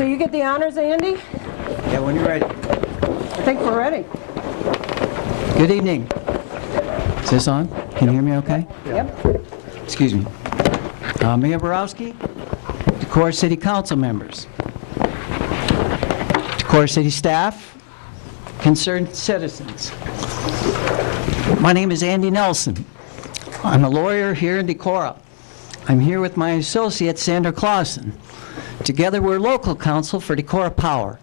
So you get the honors, Andy? Yeah, when you're ready. I think we're ready. Good evening. Is this on? Can you hear me okay? Yep. Excuse me. Mayor Borowski, Decorah City Council members, Decorah City staff, concerned citizens. My name is Andy Nelson. I'm a lawyer here in Decorah. I'm here with my associate, Sandra Clausen. Together, we're local counsel for Decorah Power.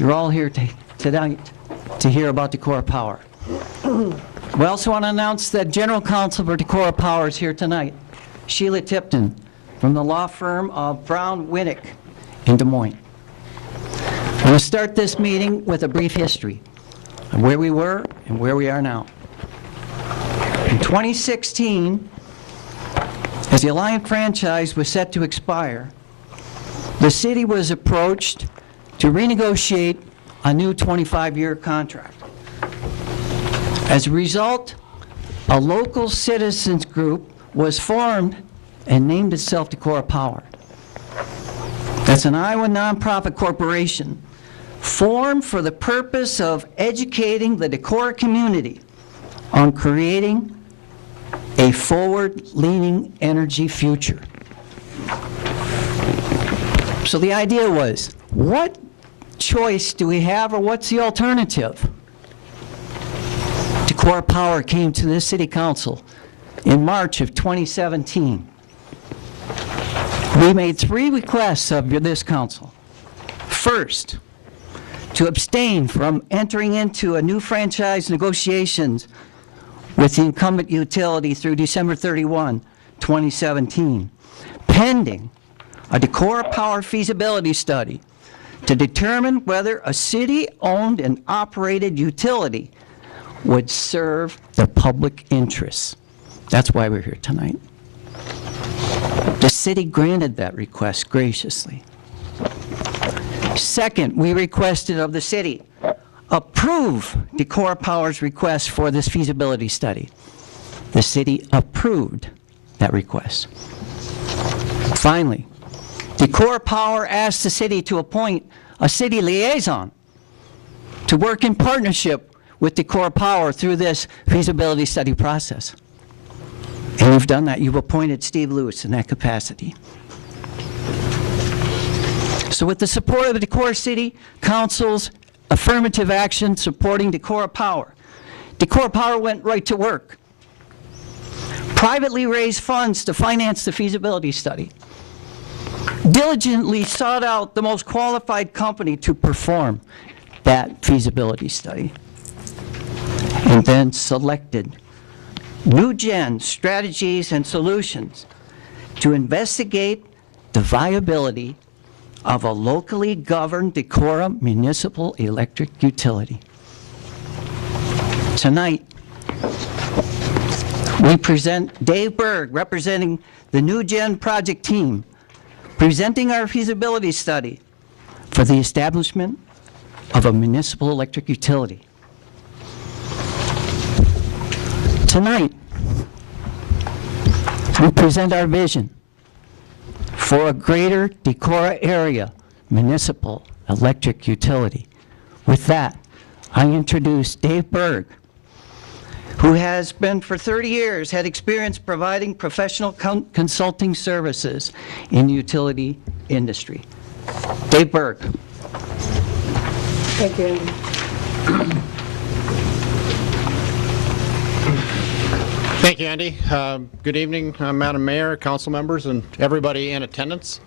You're all here tonight to hear about Decorah Power. We also want to announce that General Counsel for Decorah Power is here tonight, Sheila Tip from the law firm of Brown Winnick in Des Moines. I'm going to start this meeting with a brief history of where we were and where we are now. In 2016, as the Alliant franchise was set to expire, the city was approached to renegotiate a new 25-year contract. As a result, a local citizens group was formed and named itself Decorah Power. That's an Iowa nonprofit corporation formed for the purpose of educating the Decorah community on creating a forward-leaning energy future. So the idea was, what choice do we have, or what's the alternative? Decorah Power came to this city council in March of 2017. We made 3 requests of this council. First, to abstain from entering into a new franchise negotiations with the incumbent utility through December 31, 2017, pending a Decorah Power feasibility study to determine whether a city-owned and operated utility would serve the public interests. That's why we're here tonight. The city granted that request graciously. Second, we requested of the city approve Decorah Power's request for this feasibility study. The city approved that request. Finally, Decorah Power asked the city to appoint a city liaison to work in partnership with Decorah Power through this feasibility study process. And you've done that. You've appointed Steve Lewis in that capacity. So with the support of the Decorah City Council's affirmative action supporting Decorah Power went right to work. Privately raised funds to finance the feasibility study. Diligently sought out the most qualified company to perform that feasibility study. And then selected New Gen Strategies and Solutions to investigate the viability of a locally governed Decorah Municipal Electric Utility. Tonight, we present Dave Burke, representing the New Gen project team, presenting our feasibility study for the establishment of a municipal electric utility. Tonight, we present our vision for a greater Decorah area municipal electric utility. With that, I introduce Dave Burke, who has been for 30 years, had experience providing professional consulting services in the utility industry. Dave Burke. Thank you, Andy. Thank you, Andy. Good evening, Madam Mayor, council members, and everybody in attendance.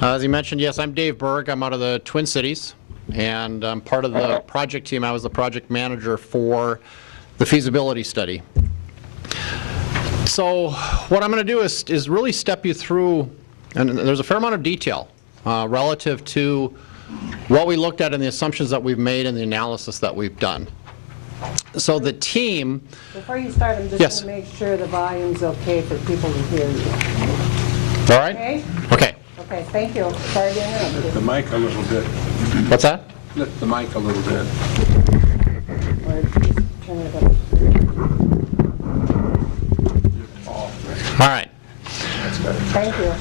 As you mentioned, yes, I'm Dave Burke. I'm out of the Twin Cities, and I'm part of the project team. I was the project manager for the feasibility study. So what I'm going to do is really step you through, and there's a fair amount of detail relative to what we looked at and the assumptions that we've made and the analysis that we've done. So the team... Before you start, I'm just Yes. going to make sure the volume's okay for people to hear you. All right? Okay? Okay. Okay, thank you. Sorry to interrupt you. Lift the mic a little bit. What's that? Lift the mic a little bit. Or just turn it up. All right. That's better. Thank you.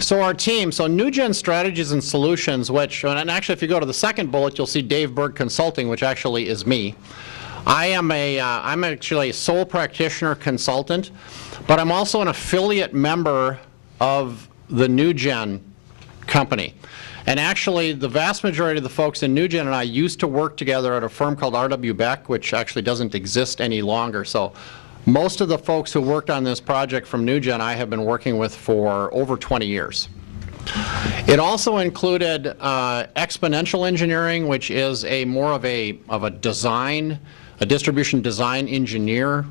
So our team, so NewGen Strategies and Solutions, which, and actually if you go to the second bullet, you'll see Dave Burke Consulting, which actually is me. I'm actually a sole practitioner consultant, but I'm also an affiliate member of the NewGen company. And actually, the vast majority of the folks in NewGen and I used to work together at a firm called R.W. Beck, which actually doesn't exist any longer. So most of the folks who worked on this project from NewGen I have been working with for over 20 years. It also included exponential engineering, which is more of a design, a distribution design engineer,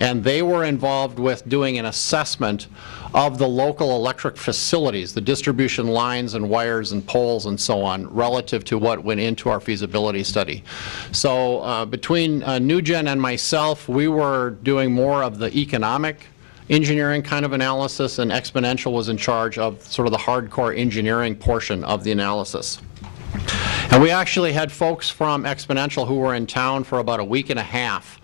and they were involved with doing an assessment of the local electric facilities, the distribution lines and wires and poles and so on, relative to what went into our feasibility study. So between NewGen and myself, we were doing more of the economic engineering kind of analysis, and Exponential was in charge of sort of the hardcore engineering portion of the analysis. And we actually had folks from Exponential who were in town for about a week and a half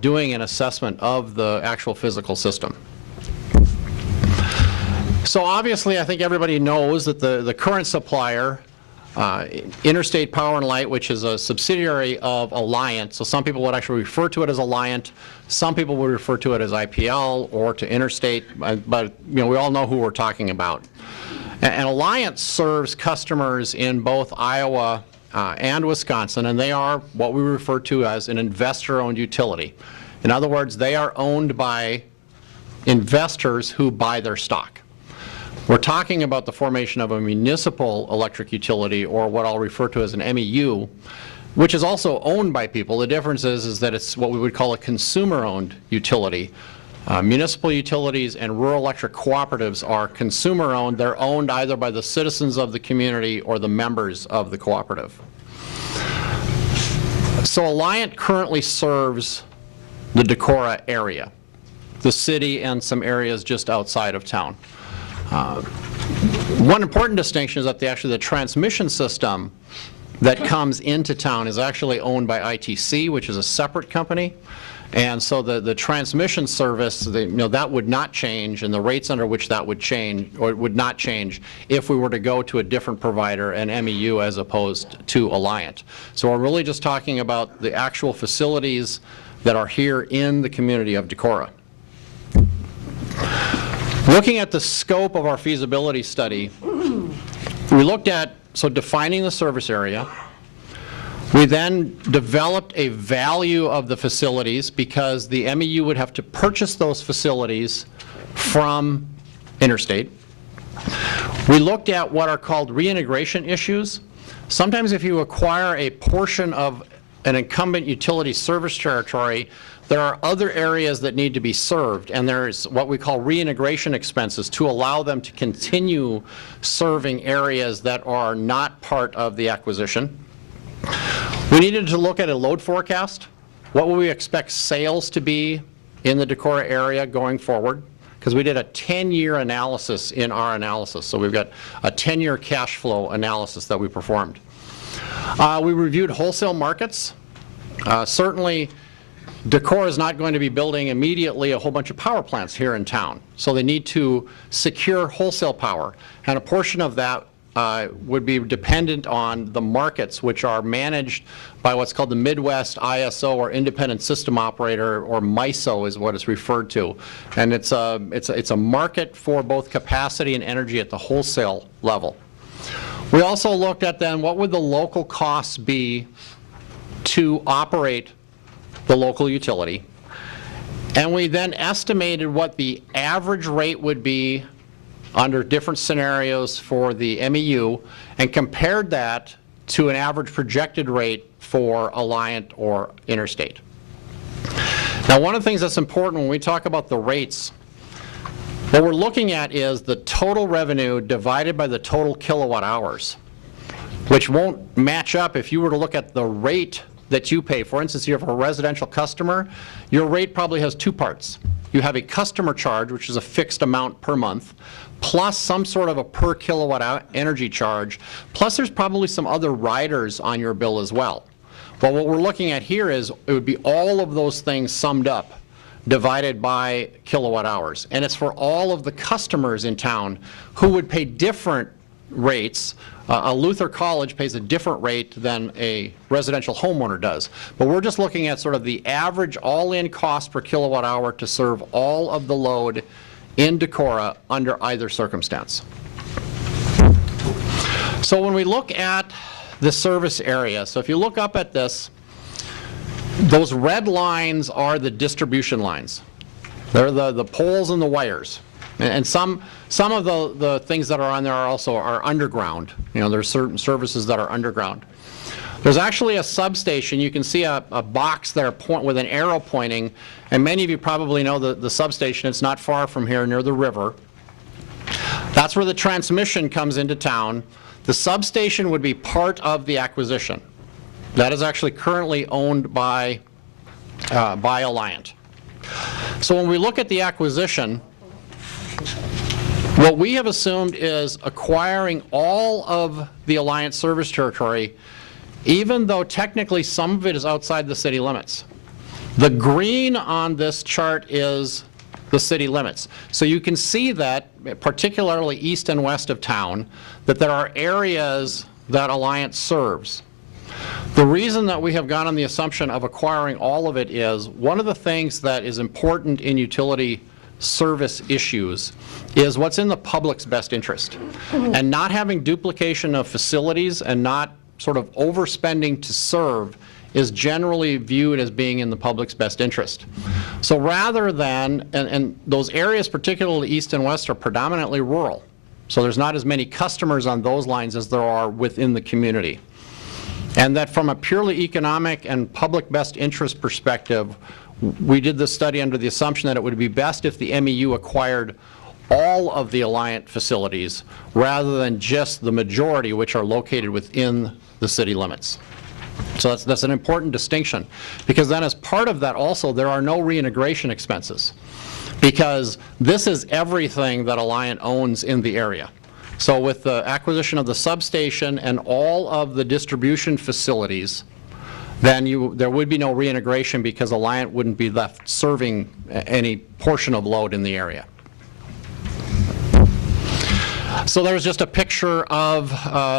doing an assessment of the actual physical system. So obviously, I think everybody knows that the current supplier, Interstate Power and Light, which is a subsidiary of Alliant, so some people would actually refer to it as Alliant, some people would refer to it as IPL or to Interstate, but you know, we all know who we're talking about. And Alliant serves customers in both Iowa and Wisconsin, and they are what we refer to as an investor-owned utility. In other words, they are owned by investors who buy their stock. We're talking about the formation of a municipal electric utility, or what I'll refer to as an MEU, which is also owned by people. The difference is that it's what we would call a consumer-owned utility. Municipal utilities and rural electric cooperatives are consumer-owned. They're owned either by the citizens of the community or the members of the cooperative. So Alliant currently serves the Decorah area, the city and some areas just outside of town. One important distinction is that the transmission system that comes into town is actually owned by ITC, which is a separate company. And so the transmission service, that would not change, and the rates under which that would change, or would not change, if we were to go to a different provider, an MEU, as opposed to Alliant. So we're really just talking about the actual facilities that are here in the community of Decorah. Looking at the scope of our feasibility study, we looked at, defining the service area. We then developed a value of the facilities, because the MEU would have to purchase those facilities from Interstate. We looked at what are called reintegration issues. Sometimes if you acquire a portion of an incumbent utility service territory, there are other areas that need to be served, and there's what we call reintegration expenses to allow them to continue serving areas that are not part of the acquisition. We needed to look at a load forecast. What will we expect sales to be in the Decorah area going forward? Because we did a 10-year analysis in our analysis, so we've got a 10-year cash flow analysis that we performed. We reviewed wholesale markets. Certainly, Decorah is not going to be building immediately a whole bunch of power plants here in town, so they need to secure wholesale power, and a portion of that would be dependent on the markets, which are managed by what's called the Midwest ISO, or Independent System Operator, or MISO is what it's referred to. And it's a market for both capacity and energy at the wholesale level. We also looked at then what would the local costs be to operate the local utility. And we then estimated what the average rate would be under different scenarios for the MEU, and compared that to an average projected rate for Alliant or Interstate. Now, one of the things that's important when we talk about the rates, what we're looking at is the total revenue divided by the total kilowatt hours, which won't match up if you were to look at the rate that you pay. For instance, you have a residential customer, your rate probably has two parts. You have a customer charge, which is a fixed amount per month, plus some sort of a per kilowatt hour energy charge, plus there's probably some other riders on your bill as well. But what we're looking at here is it would be all of those things summed up divided by kilowatt hours. And it's for all of the customers in town who would pay different rates. A Luther College pays a different rate than a residential homeowner does. But we're just looking at sort of the average all-in cost per kilowatt hour to serve all of the load in Decorah under either circumstance. So when we look at the service area, so if you look up at this, those red lines are the distribution lines. They're the poles and the wires. And some of the things that are on there are underground. You know, there's certain services that are underground. There's actually a substation. You can see a box there with an arrow pointing, and many of you probably know the substation. It's not far from here near the river. That's where the transmission comes into town. The substation would be part of the acquisition. That is actually currently owned by Alliant. So when we look at the acquisition, what we have assumed is acquiring all of the Alliant service territory, even though technically some of it is outside the city limits. The green on this chart is the city limits. So you can see that, particularly east and west of town, that there are areas that Alliant serves. The reason that we have gone on the assumption of acquiring all of it is one of the things that is important in utility service issues is what's in the public's best interest. And not having duplication of facilities and not sort of overspending to serve is generally viewed as being in the public's best interest. So rather than, and those areas, particularly east and west, are predominantly rural. So there's not as many customers on those lines as there are within the community. And that from a purely economic and public best interest perspective, we did this study under the assumption that it would be best if the MEU acquired all of the Alliant facilities rather than just the majority, which are located within the city limits. So that's an important distinction, because then as part of that also there are no reintegration expenses, because this is everything that Alliant owns in the area. So with the acquisition of the substation and all of the distribution facilities, then there would be no reintegration because Alliant wouldn't be left serving any portion of load in the area. So there's just a picture of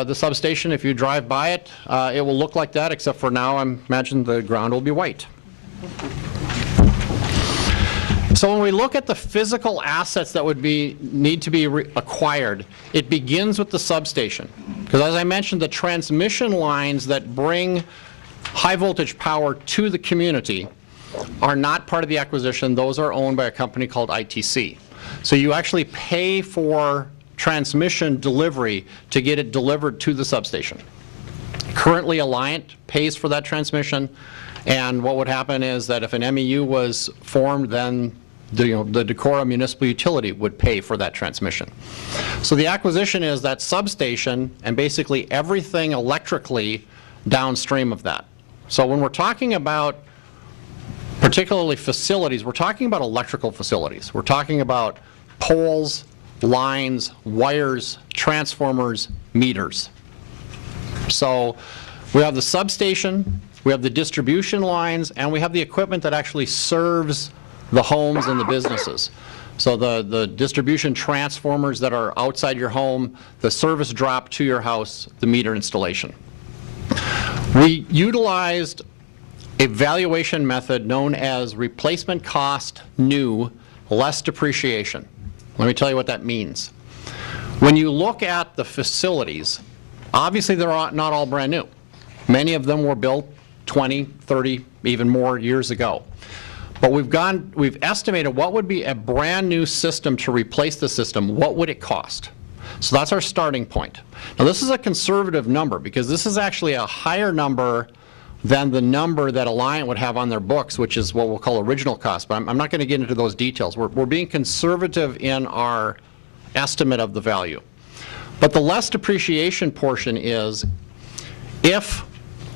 the substation. If you drive by it, it will look like that, except for now I imagine the ground will be white. So when we look at the physical assets that would need to be acquired, it begins with the substation. Because as I mentioned, the transmission lines that bring high voltage power to the community are not part of the acquisition. Those are owned by a company called ITC. So you actually pay for transmission delivery to get it delivered to the substation. Currently, Alliant pays for that transmission, and what would happen is that if an MEU was formed, then the Decorah Municipal Utility would pay for that transmission. So the acquisition is that substation and basically everything electrically downstream of that. So when we're talking about particularly facilities, we're talking about electrical facilities. We're talking about poles, lines, wires, transformers, meters. So we have the substation, we have the distribution lines, and we have the equipment that actually serves the homes and the businesses. So the distribution transformers that are outside your home, the service drop to your house, the meter installation. We utilized a valuation method known as replacement cost new, less depreciation. Let me tell you what that means. When you look at the facilities, obviously they're not all brand new. Many of them were built 20, 30, even more years ago. But we've estimated what would be a brand new system to replace the system. What would it cost? So that's our starting point. Now this is a conservative number because this is actually a higher number than the number that Alliant would have on their books, which is what we'll call original cost. But I'm not going to get into those details. We're being conservative in our estimate of the value. But the less depreciation portion is if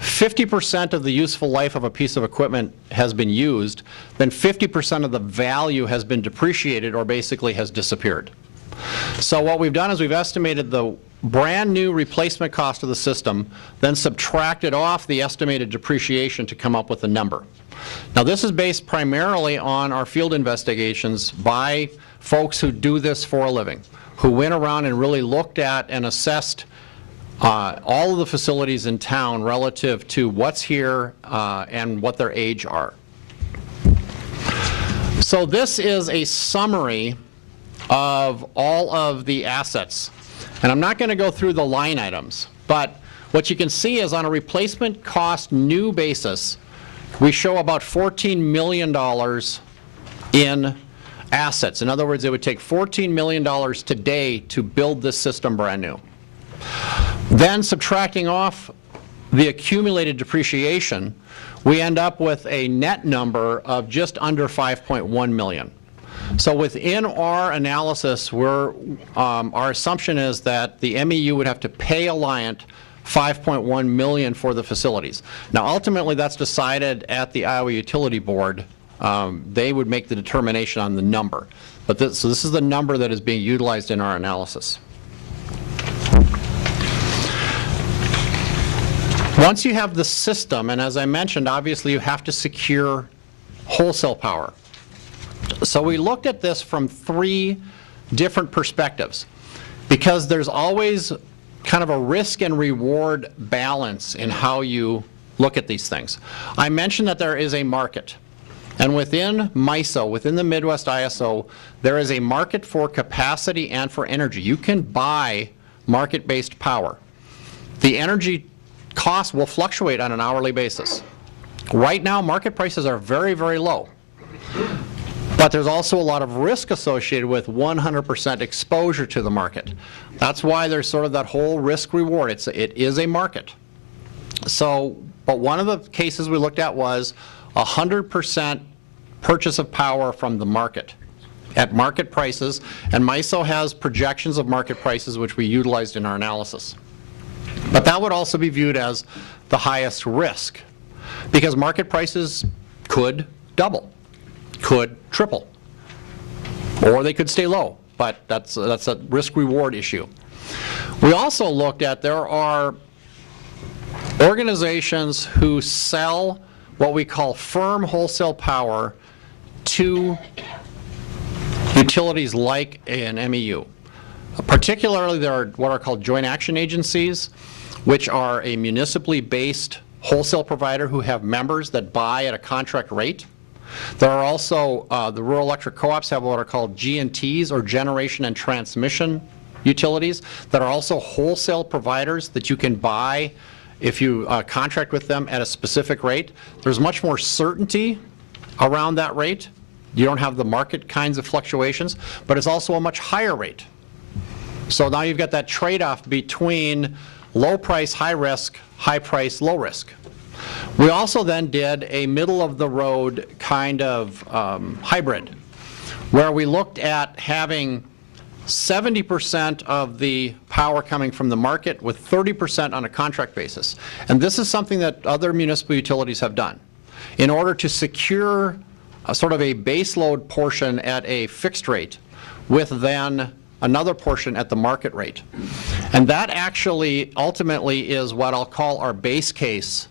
50% of the useful life of a piece of equipment has been used, then 50% of the value has been depreciated or basically has disappeared. So what we've done is we've estimated the brand new replacement cost of the system, then subtracted off the estimated depreciation to come up with a number. Now, this is based primarily on our field investigations by folks who do this for a living, who went around and really looked at and assessed all of the facilities in town relative to what's here and what their age are. So this is a summary of all of the assets. And I'm not going to go through the line items, but what you can see is on a replacement cost new basis, we show about $14 million in assets. In other words, it would take $14 million today to build this system brand new. Then subtracting off the accumulated depreciation, we end up with a net number of just under 5.1 million. So within our analysis, our assumption is that the MEU would have to pay Alliant 5.1 million for the facilities. Now ultimately that's decided at the Iowa Utility Board. They would make the determination on the number. But so this is the number that is being utilized in our analysis. Once you have the system, and as I mentioned, obviously you have to secure wholesale power. So we looked at this from 3 different perspectives, because there's always kind of a risk and reward balance in how you look at these things. I mentioned that there is a market, and within MISO, within the Midwest ISO, there is a market for capacity and for energy. You can buy market-based power. The energy costs will fluctuate on an hourly basis. Right now, market prices are very, very low. But there's also a lot of risk associated with 100% exposure to the market. That's why there's sort of that whole risk reward. It is a market. So, but one of the cases we looked at was 100% purchase of power from the market at market prices, and MISO has projections of market prices which we utilized in our analysis. But that would also be viewed as the highest risk, because market prices could double, could triple, or they could stay low, but that's a risk-reward issue. We also looked at, there are organizations who sell what we call firm wholesale power to utilities like an MEU. Particularly, there are what are called joint action agencies, which are a municipally based wholesale provider who have members that buy at a contract rate. There are also the rural electric co-ops have what are called G&Ts, or generation and transmission utilities, that are also wholesale providers that you can buy if you contract with them at a specific rate. There's much more certainty around that rate. You don't have the market kinds of fluctuations, but it's also a much higher rate. So now you've got that trade-off between low price, high risk, high price, low risk. We also then did a middle-of-the-road kind of hybrid, where we looked at having 70% of the power coming from the market with 30% on a contract basis. And this is something that other municipal utilities have done in order to secure a sort of a base load portion at a fixed rate with then another portion at the market rate. And that actually ultimately is what I'll call our base case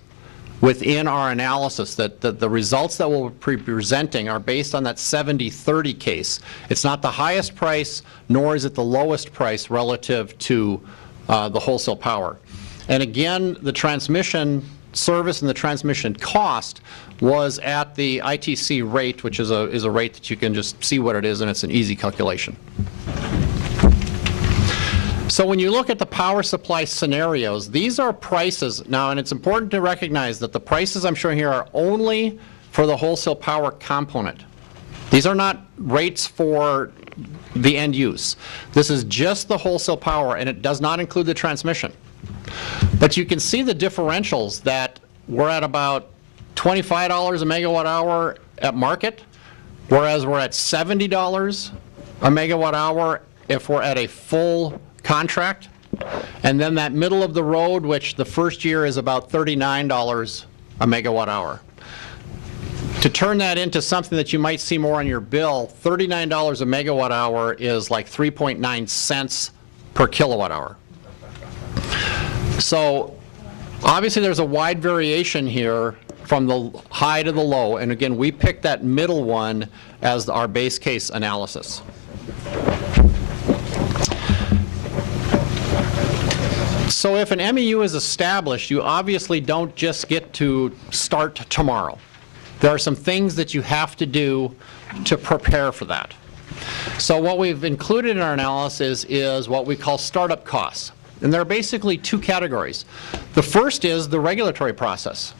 within our analysis, that the results that we'll be presenting are based on that 70-30 case. It's not the highest price, nor is it the lowest price relative to the wholesale power. And again, the transmission service and the transmission cost was at the ITC rate, which is a rate that you can just see what it is, and it's an easy calculation. So when you look at the power supply scenarios, these are prices now, and it's important to recognize that the prices I'm showing here are only for the wholesale power component. These are not rates for the end use. This is just the wholesale power, and it does not include the transmission. But you can see the differentials, that we're at about $25 a megawatt hour at market, whereas we're at $70 a megawatt hour if we're at a full contract. And then that middle of the road, which the first year is about $39 a megawatt hour. To turn that into something that you might see more on your bill, $39 a megawatt hour is like 3.9 cents per kilowatt hour. So obviously there's a wide variation here from the high to the low, and again, we picked that middle one as our base case analysis. So if an MEU is established, you obviously don't just get to start tomorrow. There are some things that you have to do to prepare for that. So what we've included in our analysis is what we call startup costs. And there are basically two categories. The first is the regulatory process.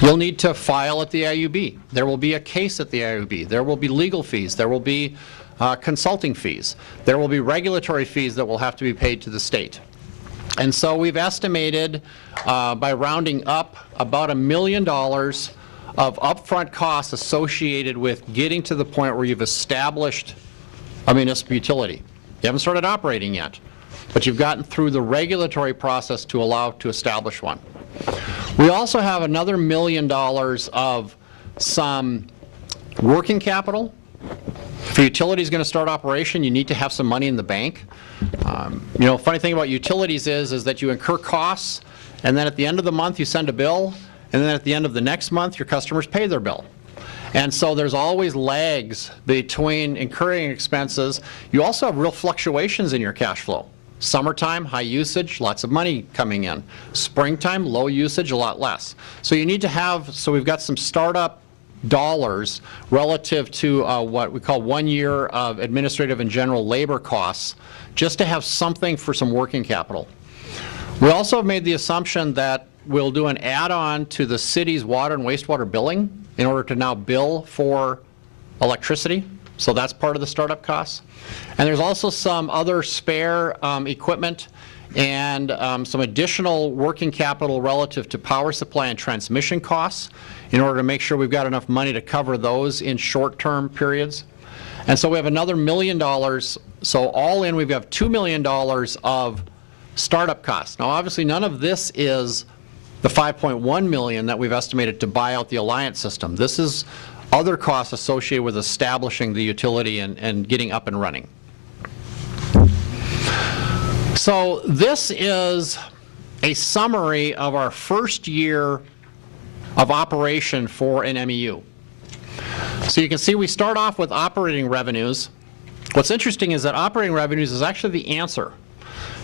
You'll need to file at the IUB. There will be a case at the IUB. There will be legal fees. There will be consulting fees. There will be regulatory fees that will have to be paid to the state. And so we've estimated, by rounding up, about $1 million of upfront costs associated with getting to the point where you've established a municipal utility. You haven't started operating yet, but you've gotten through the regulatory process to allow to establish one. We also have another $1 million of some working capital. If a utility is going to start operation, you need to have some money in the bank. You know, funny thing about utilities is that you incur costs, and then at the end of the month you send a bill, and then at the end of the next month your customers pay their bill. And so there's always lags between incurring expenses. You also have real fluctuations in your cash flow. Summertime, high usage, lots of money coming in. Springtime, low usage, a lot less. So you need to have, so we've got some startup dollars relative to what we call 1 year of administrative and general labor costs, just to have something for some working capital. We also have made the assumption that we'll do an add-on to the city's water and wastewater billing in order to now bill for electricity. So that's part of the startup costs. And there's also some other spare equipment and some additional working capital relative to power supply and transmission costs in order to make sure we've got enough money to cover those in short-term periods. And so we have another $1 million. So all in, we've got $2 million of startup costs. Now obviously none of this is the $5.1 million that we've estimated to buy out the Alliant system. This is other costs associated with establishing the utility and getting up and running. So this is a summary of our first year of operation for an MEU. So you can see we start off with operating revenues. What's interesting is that operating revenues is actually the answer,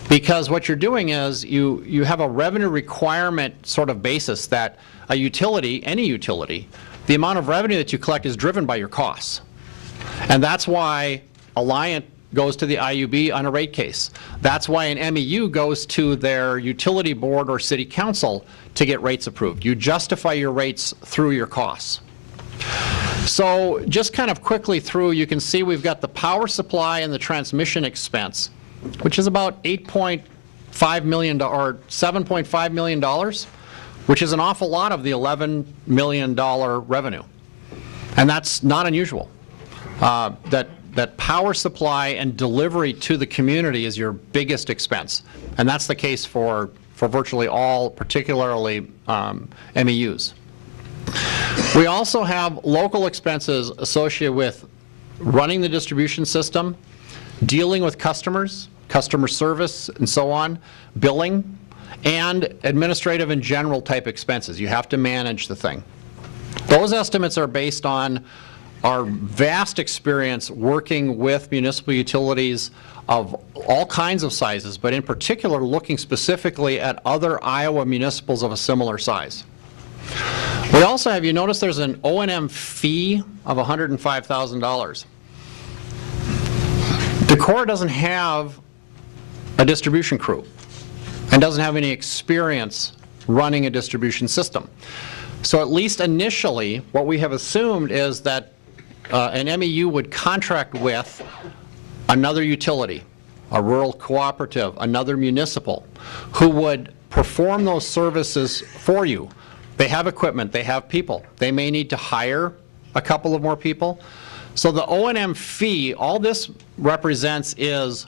because what you're doing is you have a revenue requirement sort of basis that a utility, any utility, the amount of revenue that you collect is driven by your costs. And that's why Alliant goes to the IUB on a rate case. That's why an MEU goes to their utility board or city council to get rates approved. You justify your rates through your costs. So just kind of quickly through, you can see we've got the power supply and the transmission expense, which is about $8.5 million or $7.5 million, which is an awful lot of the $11 million revenue. And that's not unusual. That power supply and delivery to the community is your biggest expense. And that's the case for virtually all, particularly MEUs. We also have local expenses associated with running the distribution system, dealing with customers, customer service, and so on, billing, and administrative and general type expenses. You have to manage the thing. Those estimates are based on our vast experience working with municipal utilities of all kinds of sizes, but in particular looking specifically at other Iowa municipals of a similar size. We also have, you notice there's an O&M fee of $105,000. Decorah doesn't have a distribution crew and doesn't have any experience running a distribution system. So at least initially, what we have assumed is that an MEU would contract with another utility, a rural cooperative, another municipal, who would perform those services for you. They have equipment, they have people. They may need to hire a couple of more people. So the O&M fee, all this represents is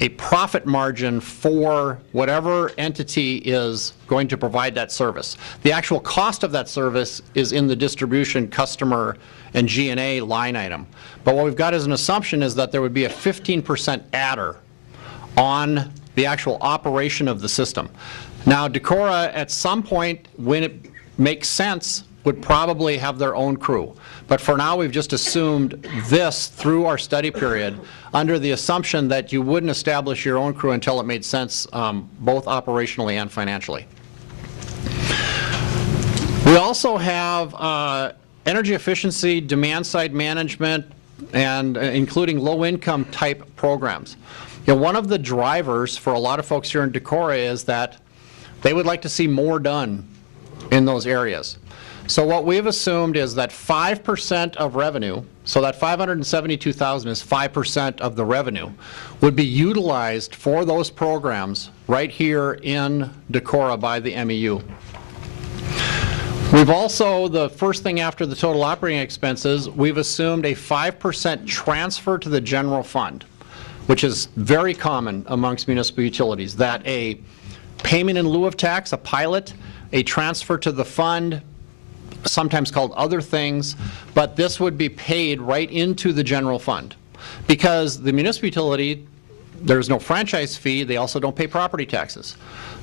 a profit margin for whatever entity is going to provide that service. The actual cost of that service is in the distribution, customer, and G&A line item. But what we've got as an assumption is that there would be a 15% adder on the actual operation of the system. Now, Decorah, at some point, when it makes sense would probably have their own crew. But for now, we've just assumed this through our study period under the assumption that you wouldn't establish your own crew until it made sense both operationally and financially. We also have energy efficiency, demand-side management, and including low-income type programs. You know, one of the drivers for a lot of folks here in Decorah is that they would like to see more done in those areas. So what we've assumed is that 5% of revenue, so that $572,000 is 5% of the revenue, would be utilized for those programs right here in Decorah by the MEU. We've also, the first thing after the total operating expenses, we've assumed a 5% transfer to the general fund, which is very common amongst municipal utilities, that a payment in lieu of tax, a pilot, a transfer to the fund, sometimes called other things, but this would be paid right into the general fund. Because the municipal utility, there's no franchise fee, they also don't pay property taxes.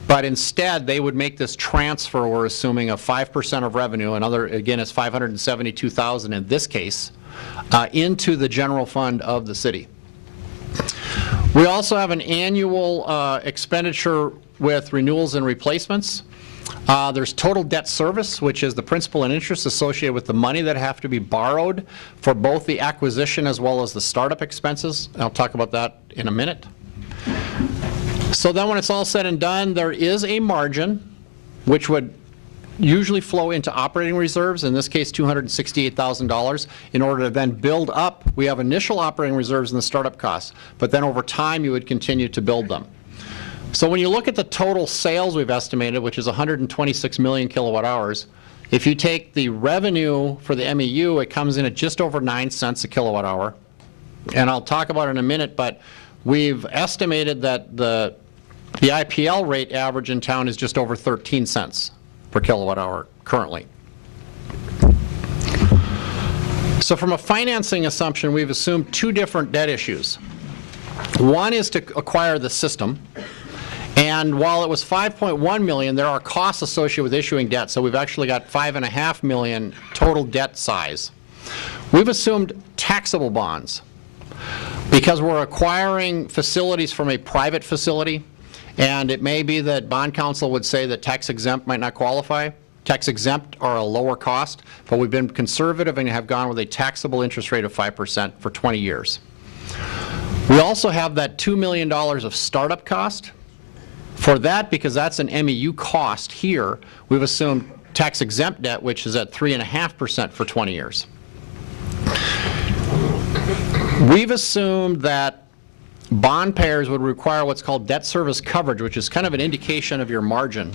But instead, they would make this transfer, we're assuming, of 5% of revenue, another, again, it's $572,000 in this case, into the general fund of the city. We also have an annual expenditure with renewals and replacements. There's total debt service, which is the principal and interest associated with the money that have to be borrowed for both the acquisition as well as the startup expenses. I'll talk about that in a minute. So then when it's all said and done, there is a margin which would usually flow into operating reserves, in this case $268,000, in order to then build up. We have initial operating reserves and the startup costs, but then over time you would continue to build them. So when you look at the total sales we've estimated, which is 126 million kilowatt hours, if you take the revenue for the MEU, it comes in at just over 9 cents a kilowatt hour. And I'll talk about it in a minute, but we've estimated that the IPL rate average in town is just over 13 cents per kilowatt hour currently. So from a financing assumption, we've assumed two different debt issues. One is to acquire the system. And while it was $5.1 million, there are costs associated with issuing debt, so we've actually got $5.5 million total debt size. We've assumed taxable bonds because we're acquiring facilities from a private facility, and it may be that bond counsel would say that tax exempt might not qualify. Tax exempt are a lower cost, but we've been conservative and have gone with a taxable interest rate of 5% for 20 years. We also have that $2 million of startup cost. For that, because that's an MEU cost here, we've assumed tax-exempt debt, which is at 3.5% for 20 years. We've assumed that bond payers would require what's called debt service coverage, which is kind of an indication of your margin,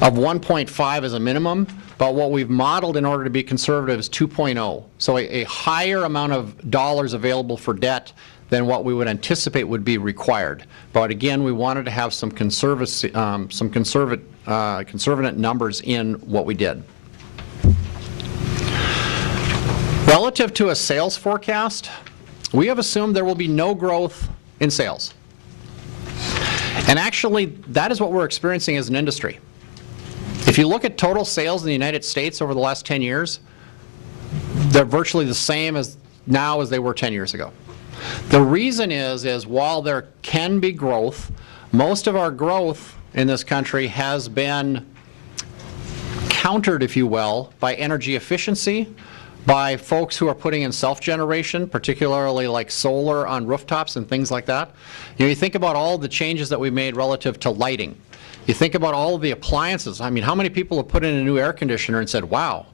of 1.5 as a minimum, but what we've modeled in order to be conservative is 2.0. So a higher amount of dollars available for debt than what we would anticipate would be required. But again, we wanted to have some conservative numbers in what we did. Relative to a sales forecast, we have assumed there will be no growth in sales. And actually, that is what we're experiencing as an industry. If you look at total sales in the United States over the last 10 years, they're virtually the same as now as they were 10 years ago. The reason is while there can be growth, most of our growth in this country has been countered, if you will, by energy efficiency, by folks who are putting in self-generation, particularly like solar on rooftops and things like that. You know, you think about all the changes that we made relative to lighting. You think about all of the appliances. I mean, how many people have put in a new air conditioner and said, wow,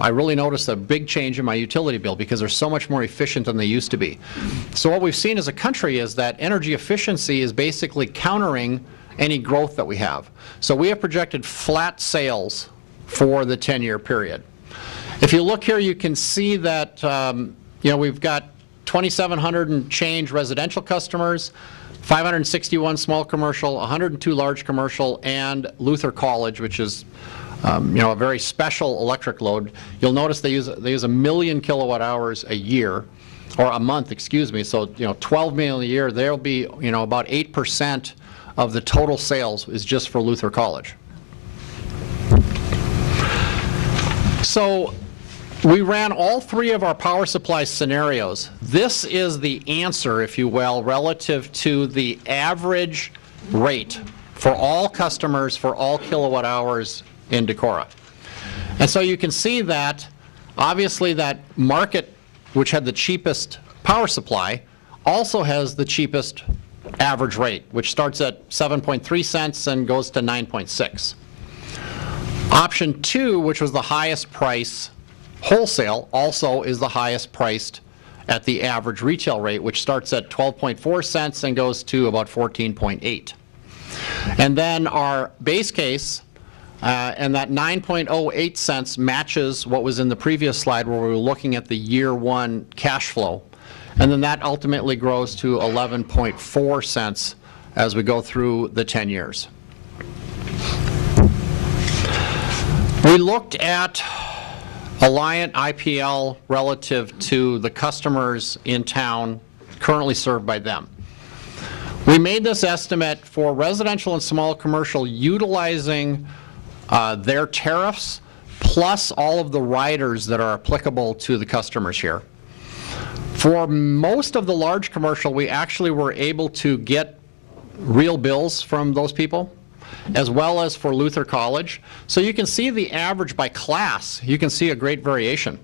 I really noticed a big change in my utility bill because they're so much more efficient than they used to be. So what we've seen as a country is that energy efficiency is basically countering any growth that we have. So we have projected flat sales for the 10-year period. If you look here, you can see that you know, we've got 2,700 and change residential customers, 561 small commercial, 102 large commercial, and Luther College, which is you know, a very special electric load. You'll notice they use 1 million kilowatt hours a year, or a month, excuse me. So, you know, 12 million a year. There'll be, you know, about 8% of the total sales is just for Luther College. So we ran all three of our power supply scenarios. This is the answer, if you will, relative to the average rate for all customers for all kilowatt hours in Decorah. And so you can see that obviously that market, which had the cheapest power supply, also has the cheapest average rate, which starts at 7.3 cents and goes to 9.6. Option 2, which was the highest price wholesale, also is the highest priced at the average retail rate, which starts at 12.4 cents and goes to about 14.8. And then our base case, and that 9.08 cents matches what was in the previous slide where we were looking at the year one cash flow. And then that ultimately grows to 11.4 cents as we go through the 10 years. We looked at Alliant IPL relative to the customers in town currently served by them. We made this estimate for residential and small commercial utilizing their tariffs plus all of the riders that are applicable to the customers here. For most of the large commercial, we actually were able to get real bills from those people, as well as for Luther College. So you can see the average by class. You can see a great variation,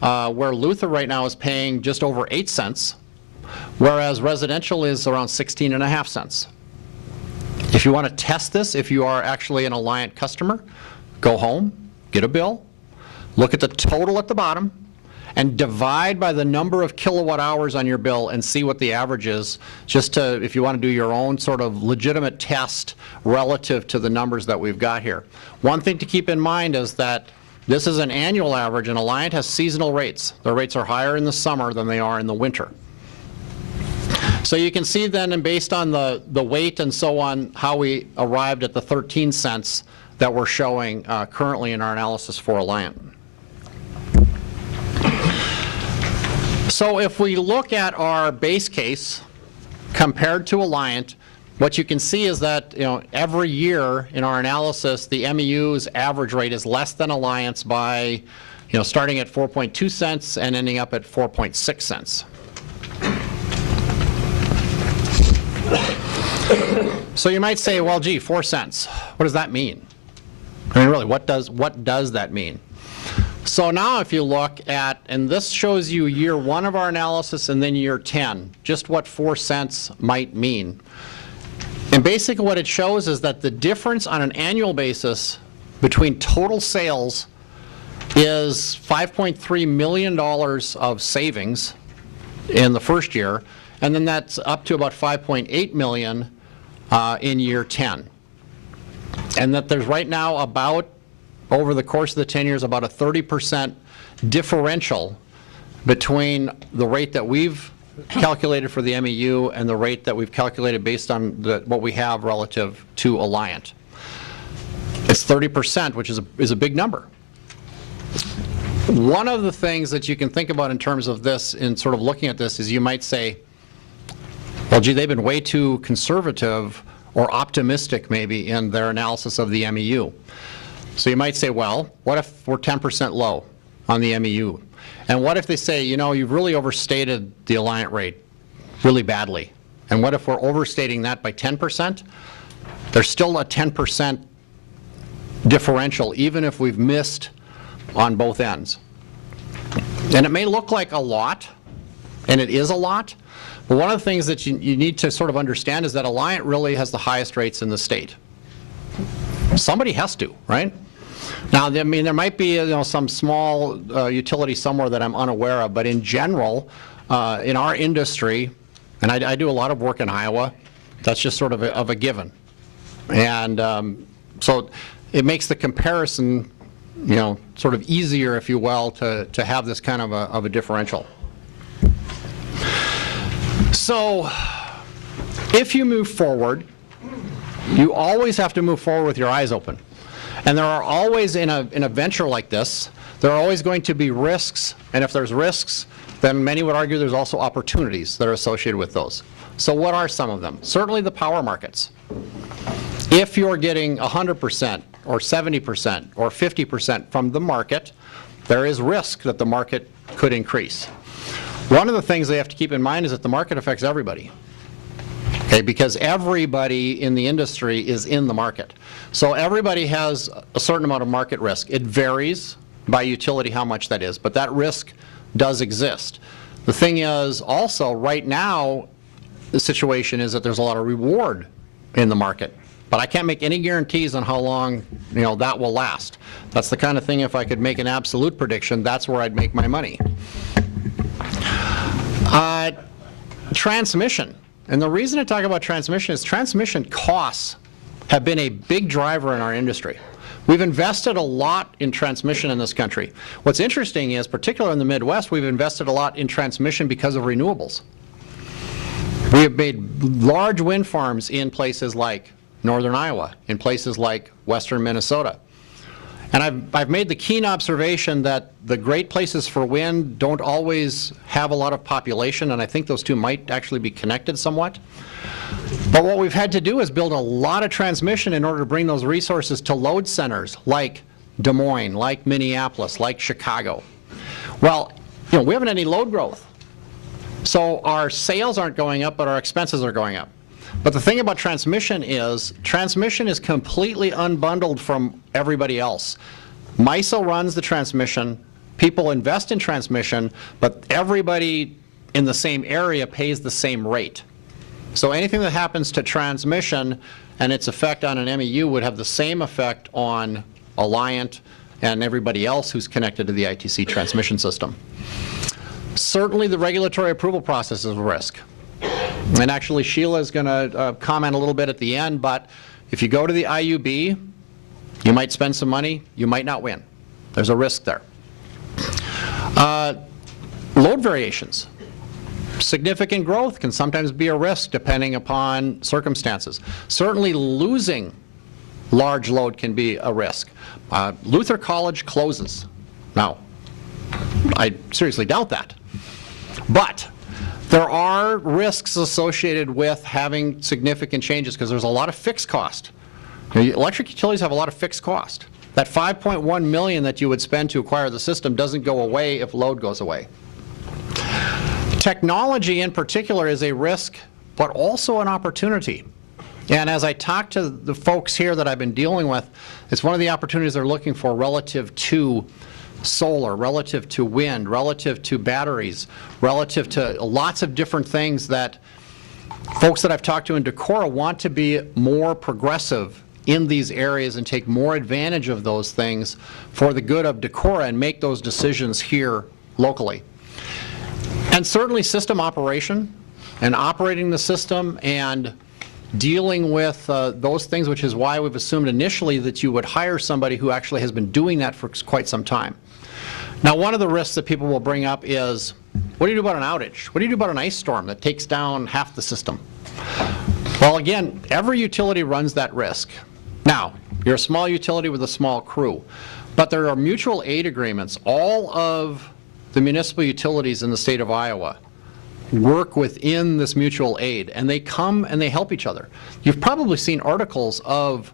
where Luther right now is paying just over 8 cents, whereas residential is around 16.5 cents. If you want to test this, if you are actually an Alliant customer, go home, get a bill, look at the total at the bottom, and divide by the number of kilowatt hours on your bill and see what the average is, just to, if you want to do your own sort of legitimate test relative to the numbers that we've got here. One thing to keep in mind is that this is an annual average, and Alliant has seasonal rates. Their rates are higher in the summer than they are in the winter. So you can see then, and based on the weight and so on, how we arrived at the 13 cents that we're showing currently in our analysis for Alliant. So if we look at our base case compared to Alliant, what you can see is that, every year in our analysis, the MEU's average rate is less than Alliant's by, starting at 4.2 cents and ending up at 4.6 cents. So you might say, well, gee, 4 cents. What does that mean? I mean, really, what does that mean? So now if you look at, and this shows you year one of our analysis and then year 10, just what 4 cents might mean. And basically what it shows is that the difference on an annual basis between total sales is $5.3 million of savings in the first year, and then that's up to about $5.8 million in year 10. And that there's right now about, over the course of the 10 years, about a 30% differential between the rate that we've calculated for the MEU and the rate that we've calculated based on what we have relative to Alliant. It's 30%, which is a big number. One of the things that you can think about in terms of this, in sort of looking at this, is you might say, well, gee, they've been way too conservative or optimistic maybe in their analysis of the MEU. So you might say, well, what if we're 10% low on the MEU? And what if they say, you've really overstated the Alliant rate really badly? And what if we're overstating that by 10%? There's still a 10% differential, even if we've missed on both ends. And it may look like a lot, and it is a lot, but one of the things that you need to sort of understand is that Alliant really has the highest rates in the state. Somebody has to, right? Now, I mean, there might be some small utility somewhere that I'm unaware of, but in general, in our industry, and I do a lot of work in Iowa, that's just sort of a given. And so it makes the comparison, sort of easier, if you will, to have this kind of a differential. So if you move forward, you always have to move forward with your eyes open. And there are always, in a venture like this, there are always going to be risks, and if there's risks, then many would argue there's also opportunities that are associated with those. So what are some of them? Certainly the power markets. If you're getting 100% or 70% or 50% from the market, there is risk that the market could increase. One of the things they have to keep in mind is that the market affects everybody. Okay, because everybody in the industry is in the market. So everybody has a certain amount of market risk. It varies by utility how much that is, but that risk does exist. The thing is also, right now, the situation is that there's a lot of reward in the market. But I can't make any guarantees on how long, that will last. That's the kind of thing, if I could make an absolute prediction, that's where I'd make my money. Transmission. And the reason I talk about transmission is transmission costs have been a big driver in our industry. We've invested a lot in transmission in this country. What's interesting is, particularly in the Midwest, we've invested a lot in transmission because of renewables. We have made large wind farms in places like northern Iowa, in places like western Minnesota. And I've made the keen observation that the great places for wind don't always have a lot of population, and I think those two might actually be connected somewhat. But what we've had to do is build a lot of transmission in order to bring those resources to load centers like Des Moines, like Minneapolis, like Chicago. Well, we haven't had any load growth. So our sales aren't going up, but our expenses are going up. But the thing about transmission is completely unbundled from everybody else. MISO runs the transmission, people invest in transmission, but everybody in the same area pays the same rate. So anything that happens to transmission and its effect on an MEU would have the same effect on Alliant and everybody else who's connected to the ITC transmission system. Certainly the regulatory approval process is a risk. And actually Sheila is going to comment a little bit at the end, but if you go to the IUB, you might spend some money, you might not win. There's a risk there. Load variations. Significant growth can sometimes be a risk depending upon circumstances. Certainly losing large load can be a risk. Luther College closes. Now, I seriously doubt that. But there are risks associated with having significant changes because there's a lot of fixed cost. Electric utilities have a lot of fixed cost. That $5.1 million that you would spend to acquire the system doesn't go away if load goes away. Technology in particular is a risk, but also an opportunity. And as I talk to the folks here that I've been dealing with, it's one of the opportunities they're looking for relative to solar, relative to wind, relative to batteries, relative to lots of different things that folks that I've talked to in Decorah want to be more progressive in these areas and take more advantage of those things for the good of Decorah and make those decisions here locally. And certainly system operation and operating the system and dealing with those things, which is why we've assumed initially that you would hire somebody who actually has been doing that for quite some time. Now, one of the risks that people will bring up is, what do you do about an outage? What do you do about an ice storm that takes down half the system? Well, again, every utility runs that risk. Now, you're a small utility with a small crew, but there are mutual aid agreements. All of the municipal utilities in the state of Iowa work within this mutual aid, and they come and they help each other. You've probably seen articles of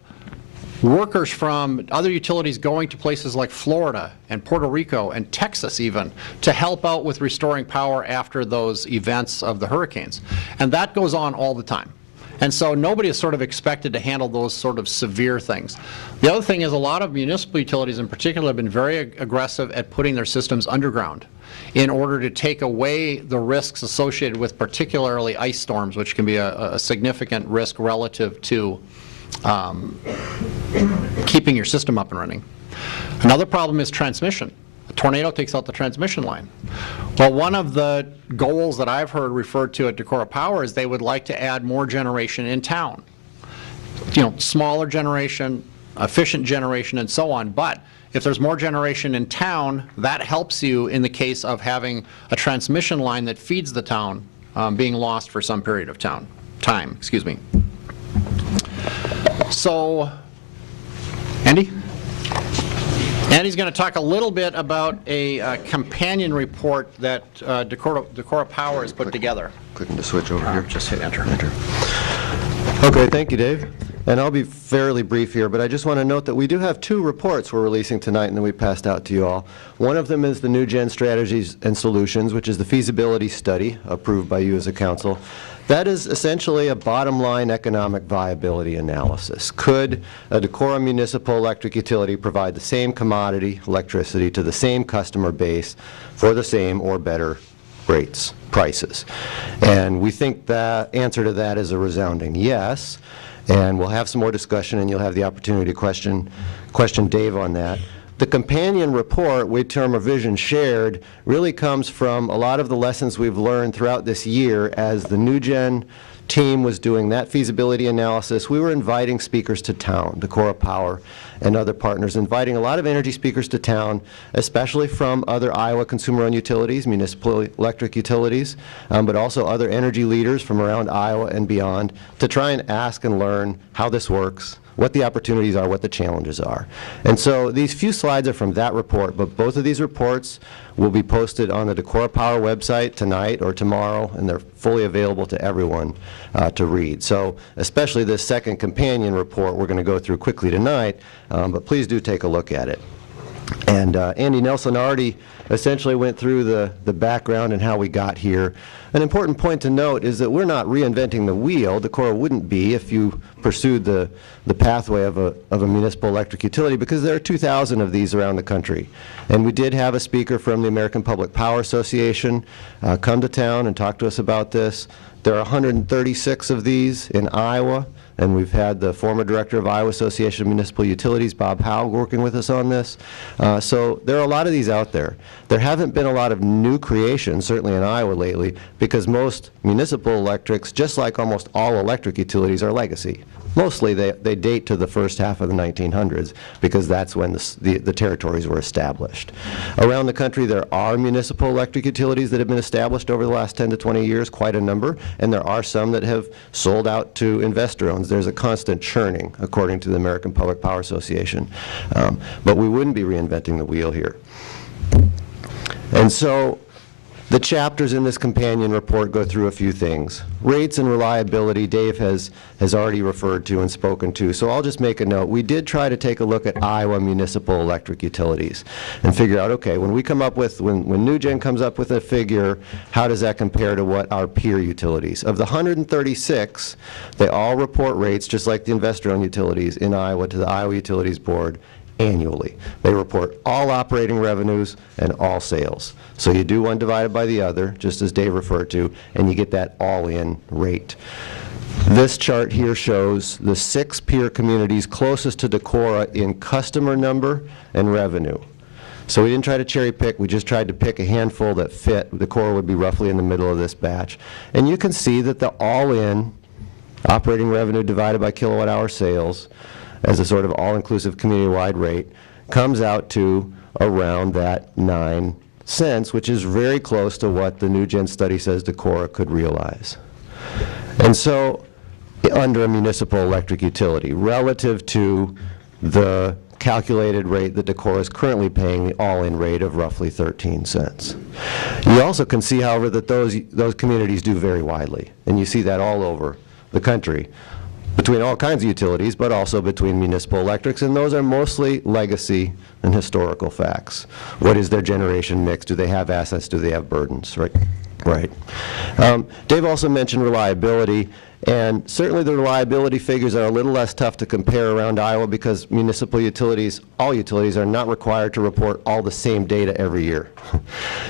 workers from other utilities going to places like Florida and Puerto Rico and Texas even to help out with restoring power after those events of the hurricanes. And that goes on all the time. And so nobody is sort of expected to handle those sort of severe things. The other thing is a lot of municipal utilities in particular have been very aggressive at putting their systems underground in order to take away the risks associated with particularly ice storms, which can be a significant risk relative to keeping your system up and running. Another problem is transmission. A tornado takes out the transmission line. Well, one of the goals that I've heard referred to at Decorah Power is they would like to add more generation in town. Smaller generation, efficient generation, and so on. But if there's more generation in town, that helps you in the case of having a transmission line that feeds the town being lost for some period of time. So, Andy? Andy's going to talk a little bit about a companion report that Decorah Power has put together. Clicking to switch over here. Just hit enter. Okay, thank you, Dave. and I'll be fairly brief here, but I just want to note that we do have 2 reports we're releasing tonight and that we passed out to you all. One of them is the New Gen Strategies and Solutions, which is the feasibility study approved by you as a council. That is essentially a bottom-line economic viability analysis. Could a Decorah municipal electric utility provide the same commodity, electricity, to the same customer base for the same or better rates, prices? And we think the answer to that is a resounding yes. And we'll have some more discussion, and you'll have the opportunity to question Dave on that. The companion report, We Term a Vision Shared, really comes from a lot of the lessons we've learned throughout this year as the New Gen team was doing that feasibility analysis. We were inviting speakers to town, Decorah Power and other partners, inviting a lot of energy speakers to town, especially from other Iowa consumer-owned utilities, municipal electric utilities, but also other energy leaders from around Iowa and beyond, to try and ask and learn how this works, what the opportunities are, what the challenges are. And so these few slides are from that report, but both of these reports will be posted on the Decorah Power website tonight or tomorrow, and they're fully available to everyone to read. So especially this second companion report we're going to go through quickly tonight, but please do take a look at it. And Andy Nelson already essentially went through the background and how we got here. An important point to note is that we're not reinventing the wheel. Decorah wouldn't be if you pursued the pathway of a municipal electric utility, because there are 2,000 of these around the country. And we did have a speaker from the American Public Power Association come to town and talk to us about this. There are 136 of these in Iowa. And we've had the former director of Iowa Association of Municipal Utilities, Bob Howe, working with us on this. So there are a lot of these out there. There haven't been a lot of new creations, certainly in Iowa lately, because most municipal electrics, just like almost all electric utilities, are legacy. Mostly they date to the first half of the 1900s, because that's when the territories were established. Around the country, there are municipal electric utilities that have been established over the last 10 to 20 years, quite a number, and there are some that have sold out to investor-owns. There's a constant churning, according to the American Public Power Association. But we wouldn't be reinventing the wheel here. And so the chapters in this companion report go through a few things. Rates and reliability, Dave has already referred to and spoken to, so I'll just make a note. We did try to take a look at Iowa municipal electric utilities and figure out, okay, when we come up with, when New Gen comes up with a figure, how does that compare to what our peer utilities? Of the 136, they all report rates, just like the investor-owned utilities in Iowa, to the Iowa Utilities Board annually. They report all operating revenues and all sales. So you do one divided by the other, just as Dave referred to, and you get that all-in rate. This chart here shows the 6 peer communities closest to Decorah in customer number and revenue. So we didn't try to cherry pick, we just tried to pick a handful that fit. Decorah would be roughly in the middle of this batch. And you can see that the all-in operating revenue divided by kilowatt-hour sales as a sort of all-inclusive community-wide rate comes out to around that 9 cents, which is very close to what the New Gen study says Decorah could realize. And so under a municipal electric utility, relative to the calculated rate that Decorah is currently paying, the all-in rate of roughly 13 cents. You also can see, however, that those communities do vary widely, and you see that all over the country, between all kinds of utilities, but also between municipal electrics, and those are mostly legacy and historical facts. What is their generation mix? Do they have assets? Do they have burdens? Right. Dave also mentioned reliability, and certainly the reliability figures are a little less tough to compare around Iowa, because municipal utilities, all utilities, are not required to report all the same data every year.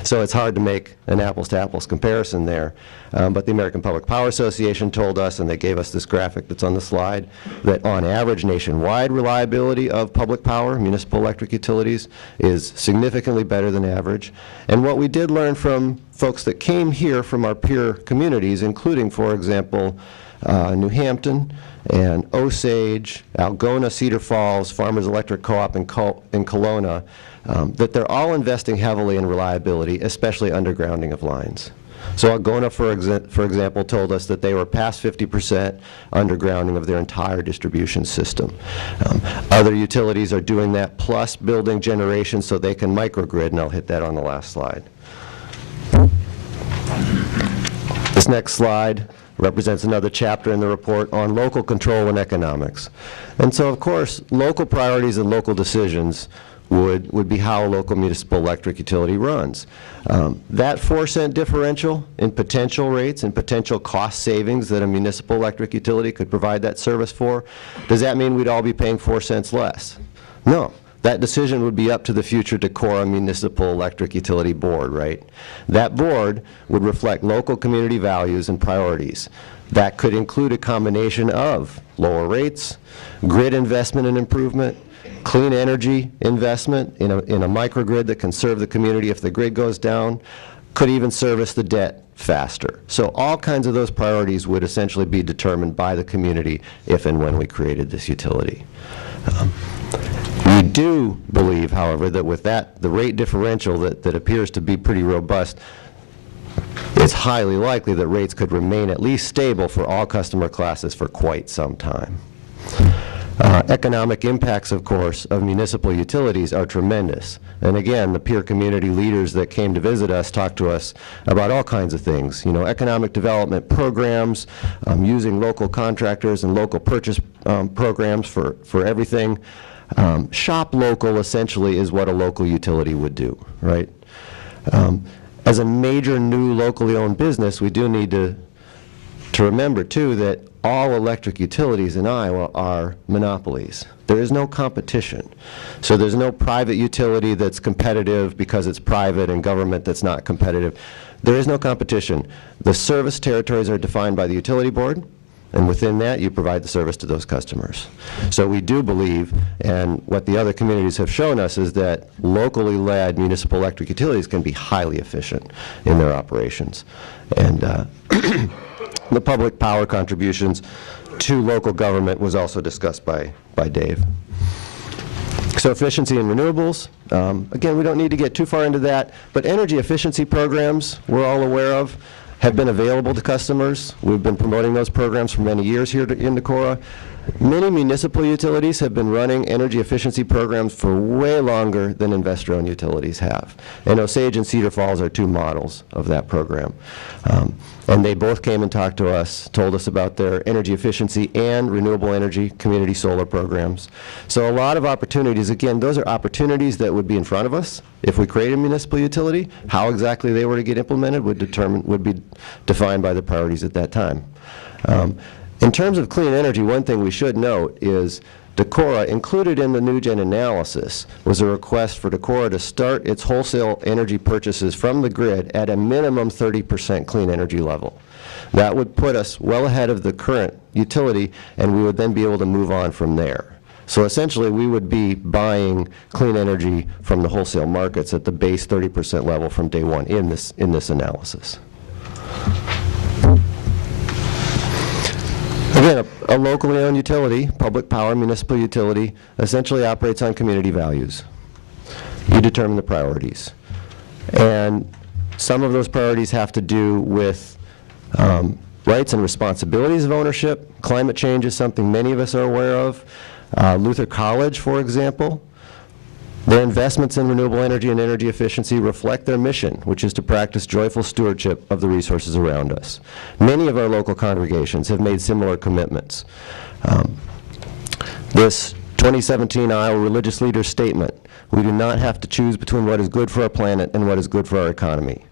So it's hard to make an apples-to-apples comparison there. But the American Public Power Association told us, and they gave us this graphic that's on the slide, that on average nationwide reliability of public power, municipal electric utilities, is significantly better than average. And what we did learn from folks that came here from our peer communities, including, for example, New Hampton and Osage, Algona, Cedar Falls, Farmers Electric Co-op in Kelowna, that they're all investing heavily in reliability, especially undergrounding of lines. So Algona, for example, told us that they were past 50% undergrounding of their entire distribution system. Other utilities are doing that, plus building generation so they can microgrid, and I'll hit that on the last slide. This next slide represents another chapter in the report on local control and economics. And so, of course, local priorities and local decisions would be how a local municipal electric utility runs. That 4-cent differential in potential rates and potential cost savings that a municipal electric utility could provide that service for, does that mean we'd all be paying 4 cents less? No. That decision would be up to the future Decorah Municipal Electric Utility Board, right? That board would reflect local community values and priorities. That could include a combination of lower rates, grid investment and improvement, clean energy investment in a microgrid that can serve the community if the grid goes down, could even service the debt faster. So all kinds of those priorities would essentially be determined by the community if and when we created this utility. We do believe, however, that with that, the rate differential that appears to be pretty robust, it's highly likely that rates could remain at least stable for all customer classes for quite some time. Economic impacts, of course, of municipal utilities are tremendous. And again, the peer community leaders that came to visit us talked to us about all kinds of things. You know, economic development programs, using local contractors and local purchase programs for everything. Shop local essentially is what a local utility would do, right? As a major new locally owned business, we do need to remember too that all electric utilities in Iowa are monopolies. There is no competition. So there's no private utility that's competitive because it's private and government that's not competitive. There is no competition. The service territories are defined by the utility board, and within that you provide the service to those customers. So we do believe, and what the other communities have shown us, is that locally led municipal electric utilities can be highly efficient in their operations. And the public power contributions to local government was also discussed by Dave. So efficiency in renewables, again, we don't need to get too far into that, but energy efficiency programs we're all aware of have been available to customers. We've been promoting those programs for many years here in Decorah. Many municipal utilities have been running energy efficiency programs for way longer than investor-owned utilities have. And Osage and Cedar Falls are two models of that program. And they both came and talked to us, told us about their energy efficiency and renewable energy community solar programs. So a lot of opportunities. Again, those are opportunities that would be in front of us if we create a municipal utility. How exactly they were to get implemented would be defined by the priorities at that time. In terms of clean energy, one thing we should note is Decorah, included in the NewGen analysis, was a request for Decorah to start its wholesale energy purchases from the grid at a minimum 30% clean energy level. That would put us well ahead of the current utility, and we would then be able to move on from there. So essentially, we would be buying clean energy from the wholesale markets at the base 30% level from day one in this analysis. Again, a locally owned utility, public power municipal utility, essentially operates on community values. You determine the priorities. And some of those priorities have to do with rights and responsibilities of ownership. Climate change is something many of us are aware of. Luther College, for example, their investments in renewable energy and energy efficiency reflect their mission, which is to practice joyful stewardship of the resources around us. Many of our local congregations have made similar commitments. This 2017 Iowa Religious Leaders Statement, we do not have to choose between what is good for our planet and what is good for our economy.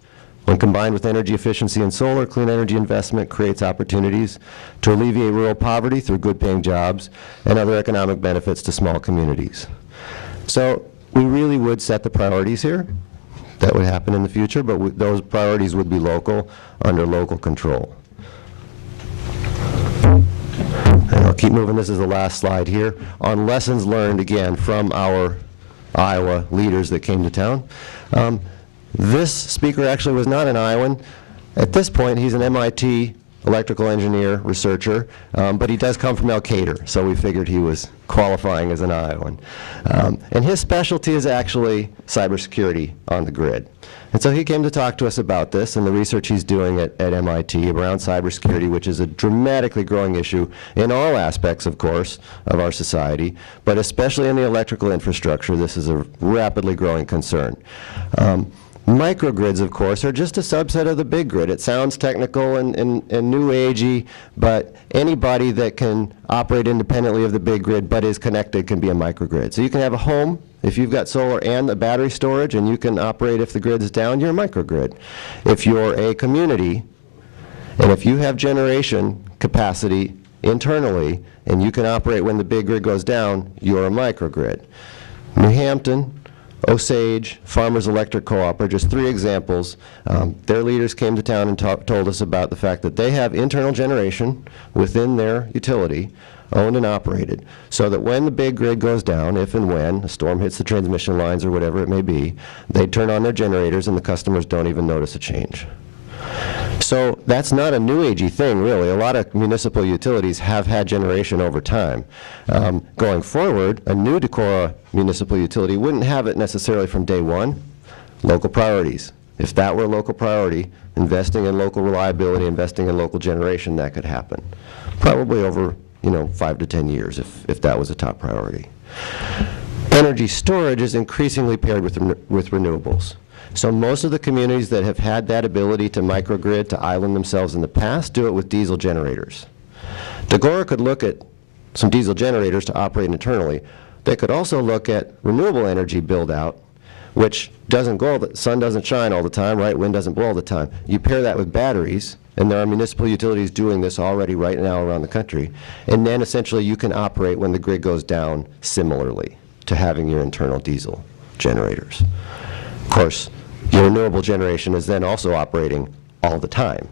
When combined with energy efficiency and solar, clean energy investment creates opportunities to alleviate rural poverty through good-paying jobs and other economic benefits to small communities. So we really would set the priorities here. That would happen in the future, but those priorities would be local, under local control. And I'll keep moving. This is the last slide here on lessons learned, again, from our Iowa leaders that came to town. This speaker actually was not an Iowan. At this point, he's an MIT electrical engineer, researcher, but he does come from Elkader, so we figured he was qualifying as an Iowan. And his specialty is actually cybersecurity on the grid. And so he came to talk to us about this and the research he's doing at MIT around cybersecurity, which is a dramatically growing issue in all aspects, of course, of our society, but especially in the electrical infrastructure. This is a rapidly growing concern. Microgrids, of course, are just a subset of the big grid. It sounds technical and new agey, but anybody that can operate independently of the big grid but is connected can be a microgrid. So you can have a home, if you've got solar and a battery storage, and you can operate if the grid is down, you're a microgrid. If you're a community, and if you have generation capacity internally, and you can operate when the big grid goes down, you're a microgrid. New Hampton, Osage, Farmers Electric Co-op are just 3 examples. Their leaders came to town and told us about the fact that they have internal generation within their utility, owned and operated, so that when the big grid goes down, if and when a storm hits the transmission lines or whatever it may be, they turn on their generators and the customers don't even notice a change. So that's not a new agey thing, really. A lot of municipal utilities have had generation over time. Going forward, a new Decorah municipal utility wouldn't have it necessarily from day one. Local priorities. If that were a local priority, investing in local reliability, investing in local generation, that could happen. Probably over, 5 to 10 years if that was a top priority. Energy storage is increasingly paired with renewables. So most of the communities that have had that ability to microgrid, to island themselves in the past, do it with diesel generators. Decorah could look at some diesel generators to operate internally. They could also look at renewable energy build-out, which doesn't go, the sun doesn't shine all the time, right? Wind doesn't blow all the time. You pair that with batteries, and there are municipal utilities doing this already right now around the country, and then essentially you can operate when the grid goes down similarly to having your internal diesel generators. Of course, your renewable generation is then also operating all the time.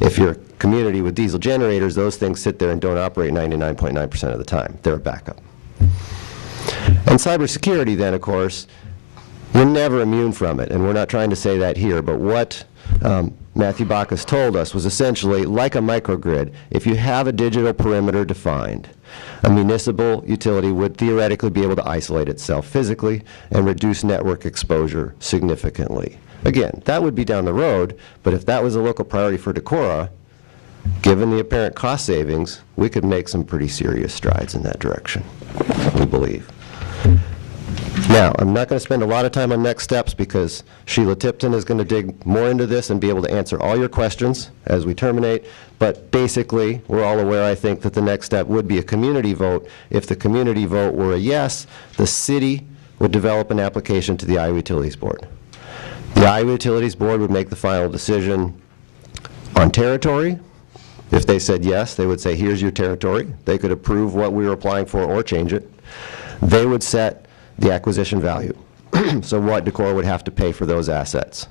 If you're a community with diesel generators, those things sit there and don't operate 99.9% of the time. They're a backup. And cybersecurity then, of course, you're never immune from it, and we're not trying to say that here, but what Matthew Bacchus told us was essentially like a microgrid. If you have a digital perimeter defined, a municipal utility would theoretically be able to isolate itself physically and reduce network exposure significantly. Again, that would be down the road, but if that was a local priority for Decorah, given the apparent cost savings, we could make some pretty serious strides in that direction, we believe. Now, I'm not going to spend a lot of time on next steps because Sheila Tipton is going to dig more into this and be able to answer all your questions as we terminate. But basically, we're all aware, I think, that the next step would be a community vote. If the community vote were a yes, the city would develop an application to the Iowa Utilities Board. The Iowa Utilities Board would make the final decision on territory. If they said yes, they would say, here's your territory. They could approve what we were applying for or change it. They would set the acquisition value, so what Decorah would have to pay for those assets.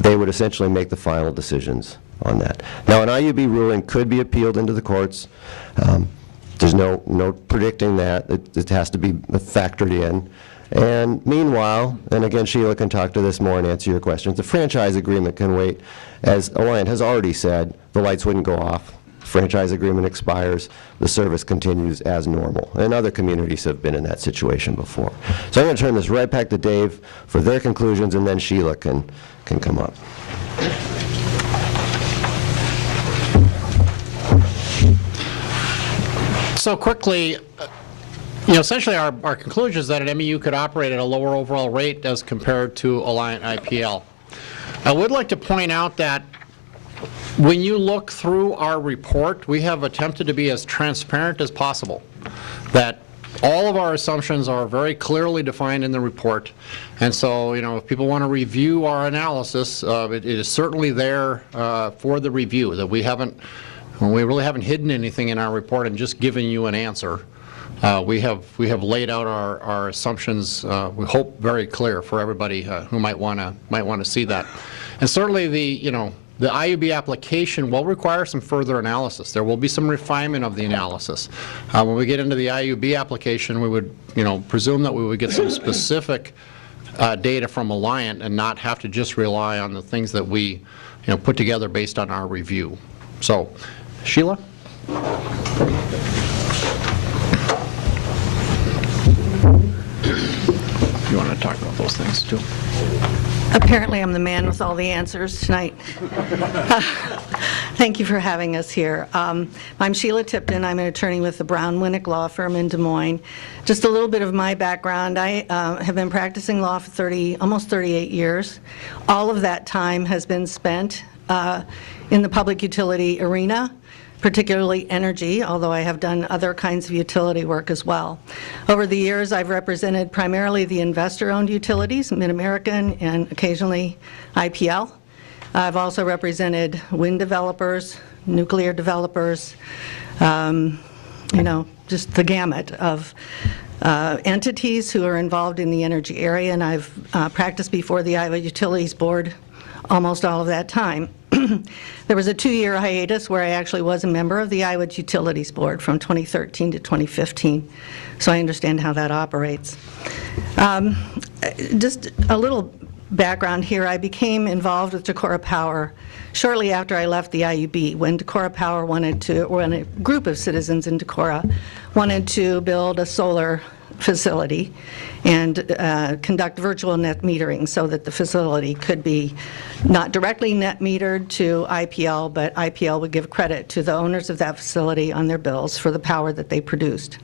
They would essentially make the final decisions on that. Now, an IUB ruling could be appealed into the courts. There's no predicting that. It has to be factored in. And meanwhile, and again, Sheila can talk to this more and answer your questions, the franchise agreement can wait. As Alliant has already said, the lights wouldn't go off. Franchise agreement expires, the service continues as normal. And other communities have been in that situation before. So I'm going to turn this right back to Dave for their conclusions, and then Sheila can come up. So quickly, essentially our conclusion is that an MEU could operate at a lower overall rate as compared to Alliant IPL. I would like to point out that when you look through our report, we have attempted to be as transparent as possible, that all of our assumptions are very clearly defined in the report. And so, if people want to review our analysis, it is certainly there for the review, that we really haven't hidden anything in our report and just given you an answer. We have laid out our assumptions, we hope very clear for everybody who might want to see that. And certainly the IUB application will require some further analysis. There will be some refinement of the analysis. When we get into the IUB application, we would, presume that we would get some specific data from Alliant and not have to just rely on the things that we, put together based on our review. So, Sheila? You want to talk about those things too? Apparently, I'm the man with all the answers tonight. Thank you for having us here. I'm Sheila Tip. I'm an attorney with the Brown Winnick Law Firm in Des Moines. Just a little bit of my background. I have been practicing law for almost 38 years. All of that time has been spent in the public utility arena, particularly energy, although I have done other kinds of utility work as well. Over the years, I've represented primarily the investor-owned utilities, Mid-American and occasionally IPL. I've also represented wind developers, nuclear developers, just the gamut of entities who are involved in the energy area, and I've practiced before the Iowa Utilities Board almost all of that time. There was a 2-year hiatus where I actually was a member of the Iowa Utilities Board from 2013 to 2015, so I understand how that operates. Just a little background here. I became involved with Decorah Power shortly after I left the IUB, when Decorah Power when a group of citizens in Decorah wanted to build a solar facility and conduct virtual net metering so that the facility could be not directly net metered to IPL, but IPL would give credit to the owners of that facility on their bills for the power that they produced.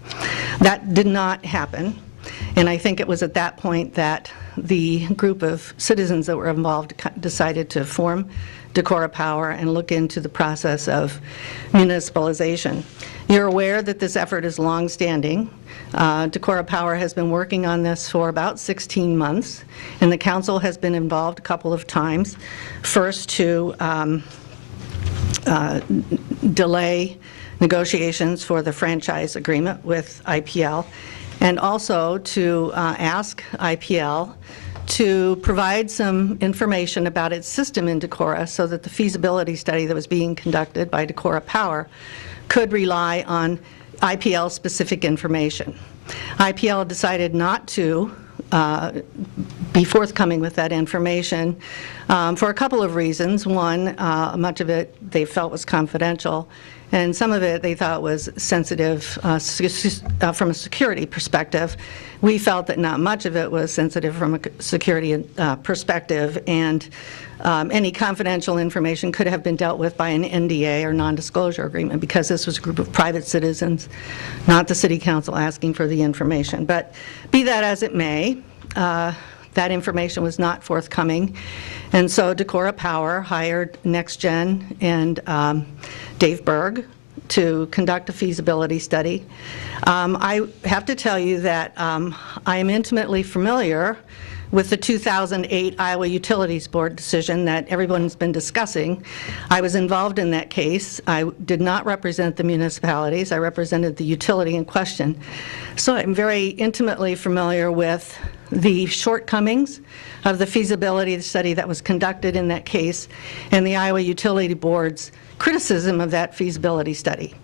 That did not happen, and I think it was at that point that the group of citizens that were involved decided to form Decorah Power and look into the process of municipalization. You're aware that this effort is long-standing. Decorah Power has been working on this for about 16 months, and the council has been involved a couple of times. First to delay negotiations for the franchise agreement with IPL, and also to ask IPL to provide some information about its system in Decorah so that the feasibility study that was being conducted by Decorah Power could rely on IPL-specific information. IPL decided not to be forthcoming with that information for a couple of reasons. One, much of it they felt was confidential, and some of it they thought was sensitive from a security perspective. We felt that not much of it was sensitive from a security perspective, and any confidential information could have been dealt with by an NDA or non-disclosure agreement, because this was a group of private citizens, not the city council asking for the information. But be that as it may, that information was not forthcoming, and so Decorah Power hired NextGen and Dave Burke to conduct a feasibility study. I have to tell you that I am intimately familiar with the 2008 Iowa Utilities Board decision that everyone's been discussing. I was involved in that case. I did not represent the municipalities. I represented the utility in question. So I'm very intimately familiar with the shortcomings of the feasibility study that was conducted in that case and the Iowa Utility Board's criticism of that feasibility study.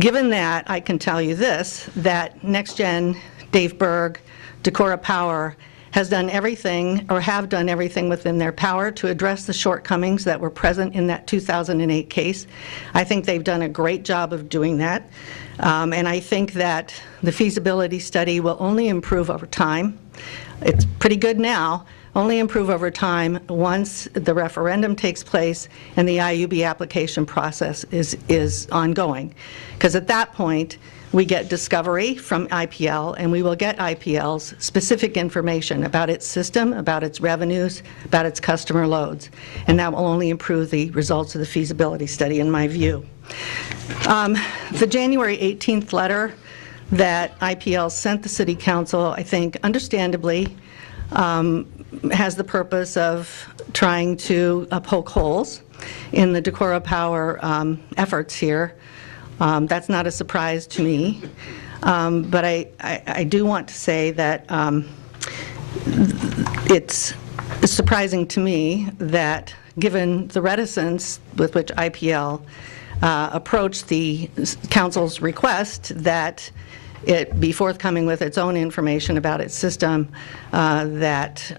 Given that, I can tell you this, that NextGen, Dave Burke, Decorah Power has done everything, or have done everything within their power to address the shortcomings that were present in that 2008 case. I think they've done a great job of doing that, and I think that the feasibility study will only improve over time. It's pretty good now, only improve over time once the referendum takes place and the IUB application process is ongoing. Because at that point, we get discovery from IPL, and we will get IPL's specific information about its system, about its revenues, about its customer loads, and that will only improve the results of the feasibility study, in my view. The January 18th letter that IPL sent the City Council, I think, understandably, has the purpose of trying to poke holes in the Decorah Power efforts here. That's not a surprise to me, but I do want to say that it's surprising to me that, given the reticence with which IPL approached the council's request that it be forthcoming with its own information about its system, that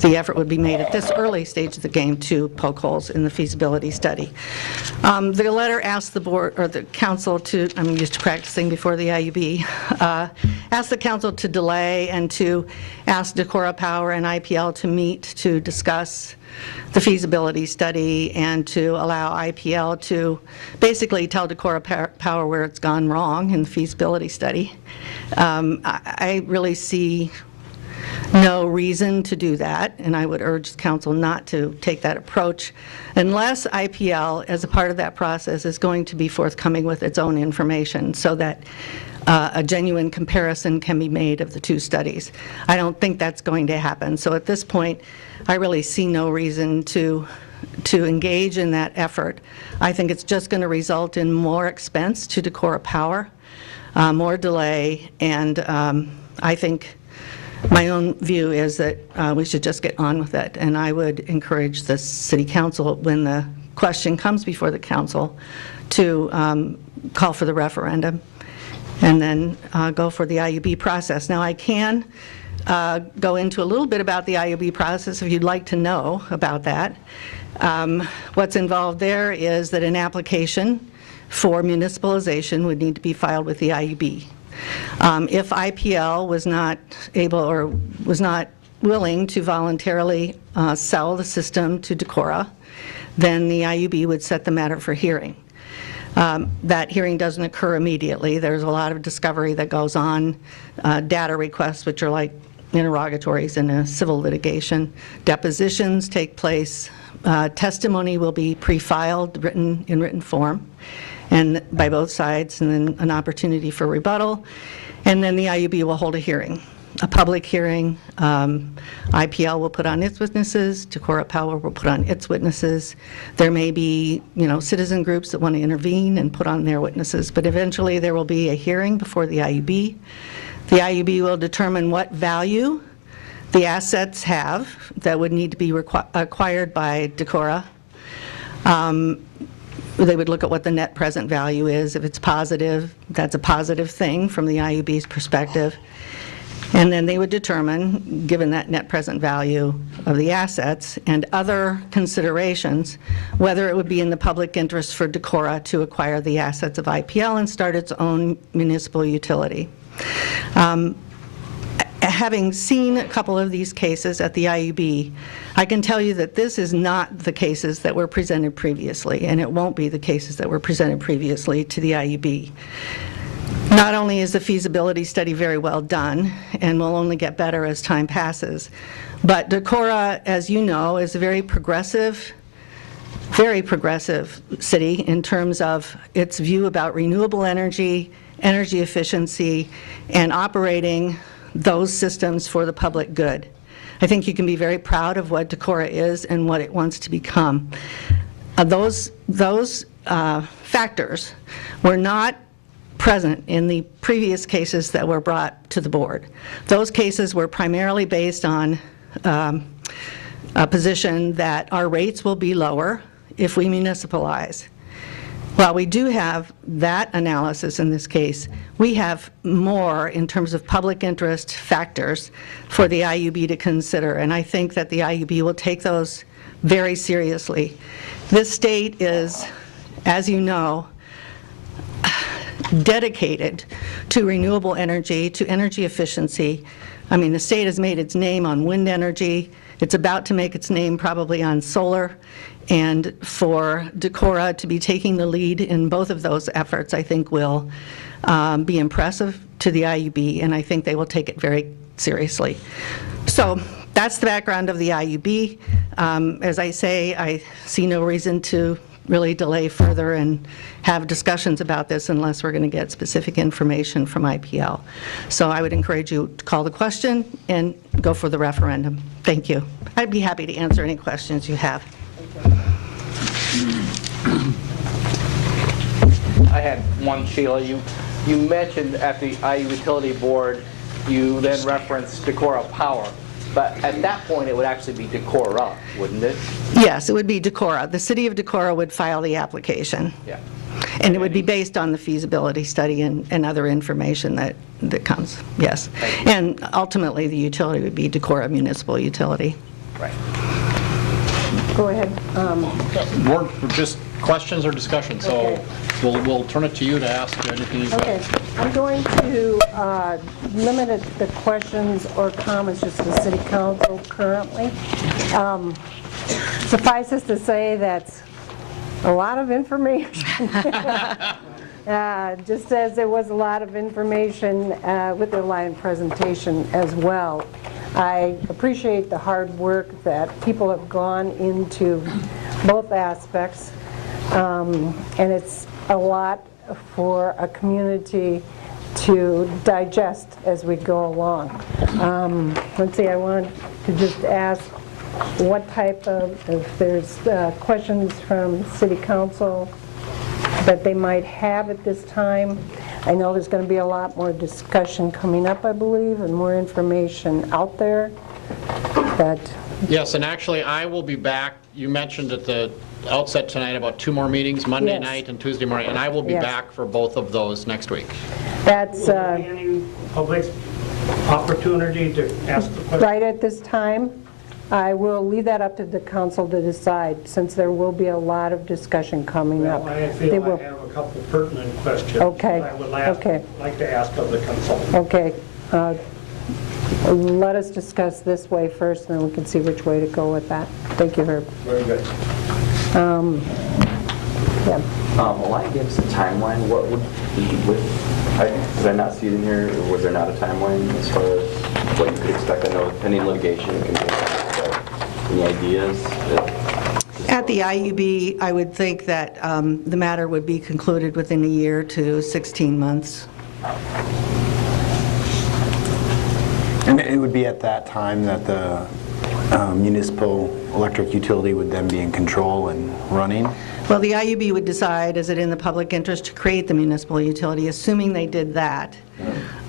the effort would be made at this early stage of the game to poke holes in the feasibility study. The letter asked the board, or the council to, I'm used to practicing before the IUB, asked the council to delay and to ask Decorah Power and IPL to meet to discuss the feasibility study and to allow IPL to basically tell Decorah Power where it's gone wrong in the feasibility study. I really see no reason to do that, and I would urge the council not to take that approach unless IPL, as a part of that process, is going to be forthcoming with its own information so that a genuine comparison can be made of the two studies. I don't think that's going to happen. So at this point, I really see no reason to engage in that effort. I think it's just going to result in more expense to Decorah Power, more delay, and I think my own view is that we should just get on with it, and I would encourage the City Council, when the question comes before the Council, to call for the referendum and then go for the IUB process. Now, I can go into a little bit about the IUB process if you'd like to know about that. What's involved there is that an application for municipalization would need to be filed with the IUB. If IPL was not able or was not willing to voluntarily sell the system to Decorah, then the IUB would set the matter for hearing. That hearing doesn't occur immediately. There's a lot of discovery that goes on, data requests, which are like interrogatories in a civil litigation. Depositions take place. Testimony will be pre-filed in written form, and by both sides, and then an opportunity for rebuttal, and then the IUB will hold a hearing, a public hearing. IPL will put on its witnesses, Decorah Power will put on its witnesses. There may be, citizen groups that want to intervene and put on their witnesses, but eventually there will be a hearing before the IUB. The IUB will determine what value the assets have that would need to be acquired by Decorah. They would look at what the net present value is. If it's positive, that's a positive thing from the IUB's perspective. And then they would determine, given that net present value of the assets and other considerations, whether it would be in the public interest for Decorah to acquire the assets of IPL and start its own municipal utility. Having seen a couple of these cases at the IUB, I can tell you that this is not the cases that were presented previously, and it won't be the cases that were presented previously to the IUB. Not only is the feasibility study very well done, and will only get better as time passes, but Decorah, as you know, is a very progressive city in terms of its view about renewable energy, energy efficiency, and operating those systems for the public good. I think you can be very proud of what Decorah is and what it wants to become. Those factors were not present in the previous cases that were brought to the board. Those cases were primarily based on a position that our rates will be lower if we municipalize. While we do have that analysis in this case, we have more in terms of public interest factors for the IUB to consider, and I think that the IUB will take those very seriously. This state is, as you know, dedicated to renewable energy, to energy efficiency. I mean, the state has made its name on wind energy. It's about to make its name probably on solar. And for Decorah to be taking the lead in both of those efforts, I think will be impressive to the IUB, and I think they will take it very seriously. So that's the background of the IUB. As I say, I see no reason to really delay further and have discussions about this unless we're going to get specific information from IPL. So I would encourage you to call the question and go for the referendum. Thank you. I'd be happy to answer any questions you have. I had one, Sheila. You mentioned at the IU Utility Board, you then referenced Decorah Power. But at that point, it would actually be Decorah, wouldn't it? Yes, it would be Decorah. The city of Decorah would file the application. Yeah. And it would be based on the feasibility study and other information that comes, yes. And ultimately, the utility would be Decorah Municipal Utility. Right. Go ahead. Board, just questions or discussion, so Okay. we'll turn it to you to ask anything you've got. Okay, I'm going to limit the questions or comments just to the city council currently. Suffice it to say that's a lot of information. Just as there was a lot of information with the Alliant presentation as well. I appreciate the hard work that people have gone into both aspects, and it's a lot for a community to digest as we go along. Let's see, I wanted to just ask what type of, if there's questions from City Council that they might have at this time. I know there's going to be a lot more discussion coming up, I believe, and more information out there. But Yes, and actually, I will be back. You mentioned at the outset tonight about 2 more meetings, Monday Yes. night and Tuesday morning, and I will be Yes. back for both of those next week. that's Will there be any public opportunity to ask the question? right at this time. I will leave that up to the council to decide, since there will be a lot of discussion coming up. Well, I They feel will- I have a couple pertinent questions. Okay, I would okay. like to ask of the consultant. Okay, let us discuss this way first, and then we can see which way to go with that. Thank you, Herb. Very good. Yeah. Alliant gave us a timeline. What would be did I not see it in here, or was there not a timeline as far as what you could expect? I know pending litigation can take time, but any ideas? At the IUB, I would think that the matter would be concluded within a year to 16 months. And it would be at that time that the municipal electric utility would then be in control and running? Well, the IUB would decide, is it in the public interest to create the municipal utility? Assuming they did that,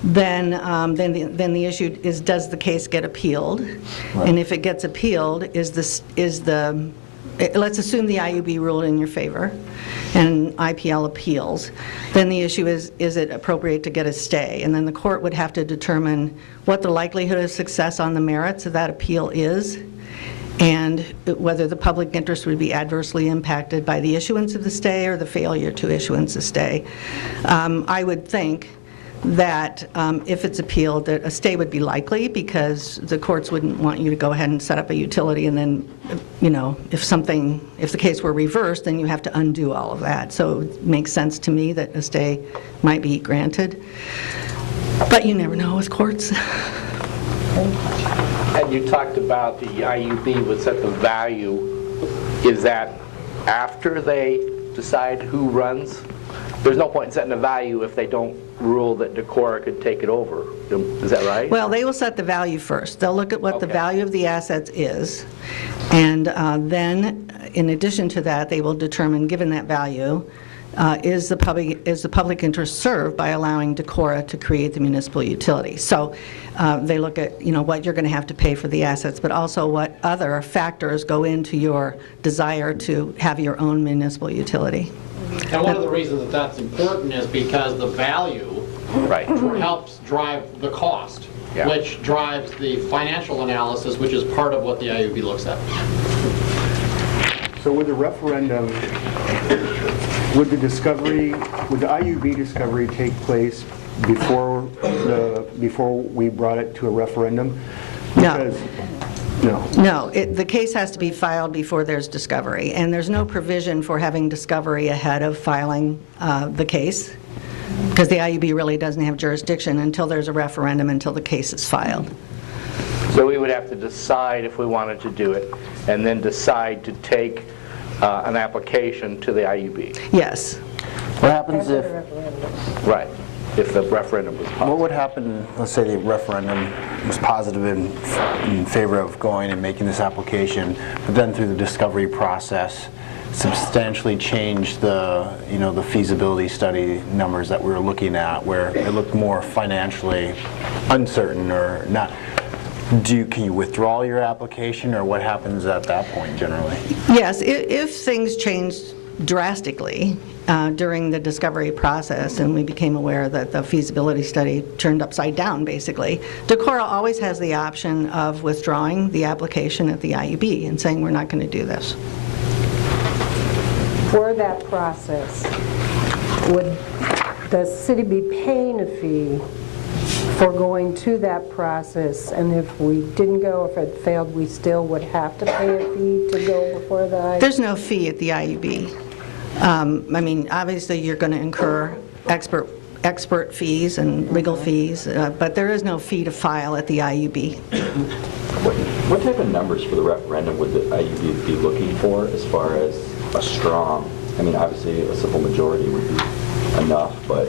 then the issue is, does the case get appealed? And if it gets appealed, let's assume the IUB ruled in your favor and IPL appeals, then the issue is it appropriate to get a stay? And then the court would have to determine what the likelihood of success on the merits of that appeal is, and whether the public interest would be adversely impacted by the issuance of the stay or the failure to issuance a stay. I would think that if it's appealed, that a stay would be likely, because the courts wouldn't want you to go ahead and set up a utility, and then, if the case were reversed, then you have to undo all of that. So it makes sense to me that a stay might be granted. But you never know with courts. And you talked about the IUB would set the value. Is that after they decide who runs? There's no point in setting a value if they don't rule that Decorah could take it over. Is that right? Well, they will set the value first. They'll look at what the Okay. value of the assets is, and then, in addition to that, they will determine, given that value, is the public interest served by allowing Decorah to create the municipal utility? So they look at, what you're going to have to pay for the assets, but also what other factors go into your desire to have your own municipal utility. And one of the reasons that that's important is because the value Right. helps drive the cost, Yeah. which drives the financial analysis, which is part of what the IUB looks at. So with the referendum, would the IUB discovery take place before we brought it to a referendum? No. Because- No. No, the case has to be filed before there's discovery, and there's no provision for having discovery ahead of filing the case, because the IUB really doesn't have jurisdiction until there's a referendum, until the case is filed. So we would have to decide if we wanted to do it, and then decide to take an application to the IUB. Yes. What happens if, Right. If the referendum was what positive. would happen, let's say the referendum was positive in favor of going and making this application, but then through the discovery process, substantially changed the feasibility study numbers that we were looking at, where it looked more financially uncertain or not. Can you withdraw your application, or what happens at that point generally? Yes, if things change drastically during the discovery process, and we became aware that the feasibility study turned upside down, basically. Decorah always has the option of withdrawing the application at the IUB and saying, we're not going to do this. For that process, would the city be paying a fee for going to that process? And if we didn't go, if it failed, we still would have to pay a fee to go before the IUB? There's no fee at the IUB. I mean, obviously, you're going to incur expert fees and legal fees, but there is no fee to file at the IUB. What type of numbers for the referendum would the IUB be looking for as far as a strong, I mean, obviously a simple majority would be enough, but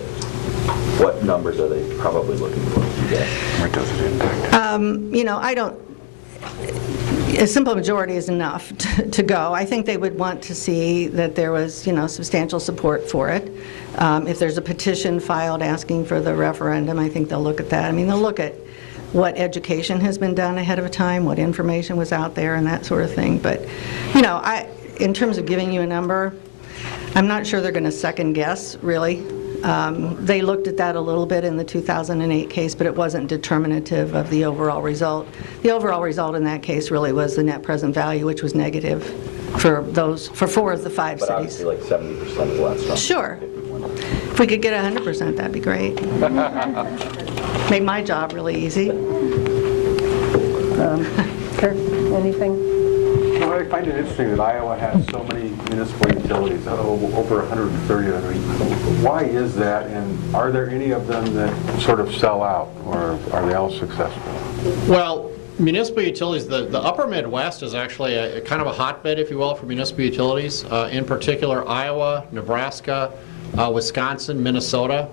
what numbers are they probably looking for, you guys? Where does it impact? You know, I don't, a simple majority is enough to go. I think they would want to see that there was, you know, substantial support for it. If there's a petition filed asking for the referendum, I think they'll look at that. I mean, they'll look at what education has been done ahead of time, what information was out there, and that sort of thing. But, you know, in terms of giving you a number, I'm not sure they're going to second guess, really. They looked at that a little bit in the 2008 case, but it wasn't determinative of the overall result. The overall result in that case really was the net present value, which was negative for 4 of the 5 But cities. obviously like 70% is less strong. Sure. 51. If we could get 100%, that'd be great. Make my job really easy. Kirk, anything? Well, I find it interesting that Iowa has so many municipal utilities, over 130 of them. Why is that, and are there any of them that sort of sell out, or are they all successful? Well, municipal utilities, the upper Midwest is actually a kind of a hotbed, if you will, for municipal utilities. In particular, Iowa, Nebraska, Wisconsin, Minnesota,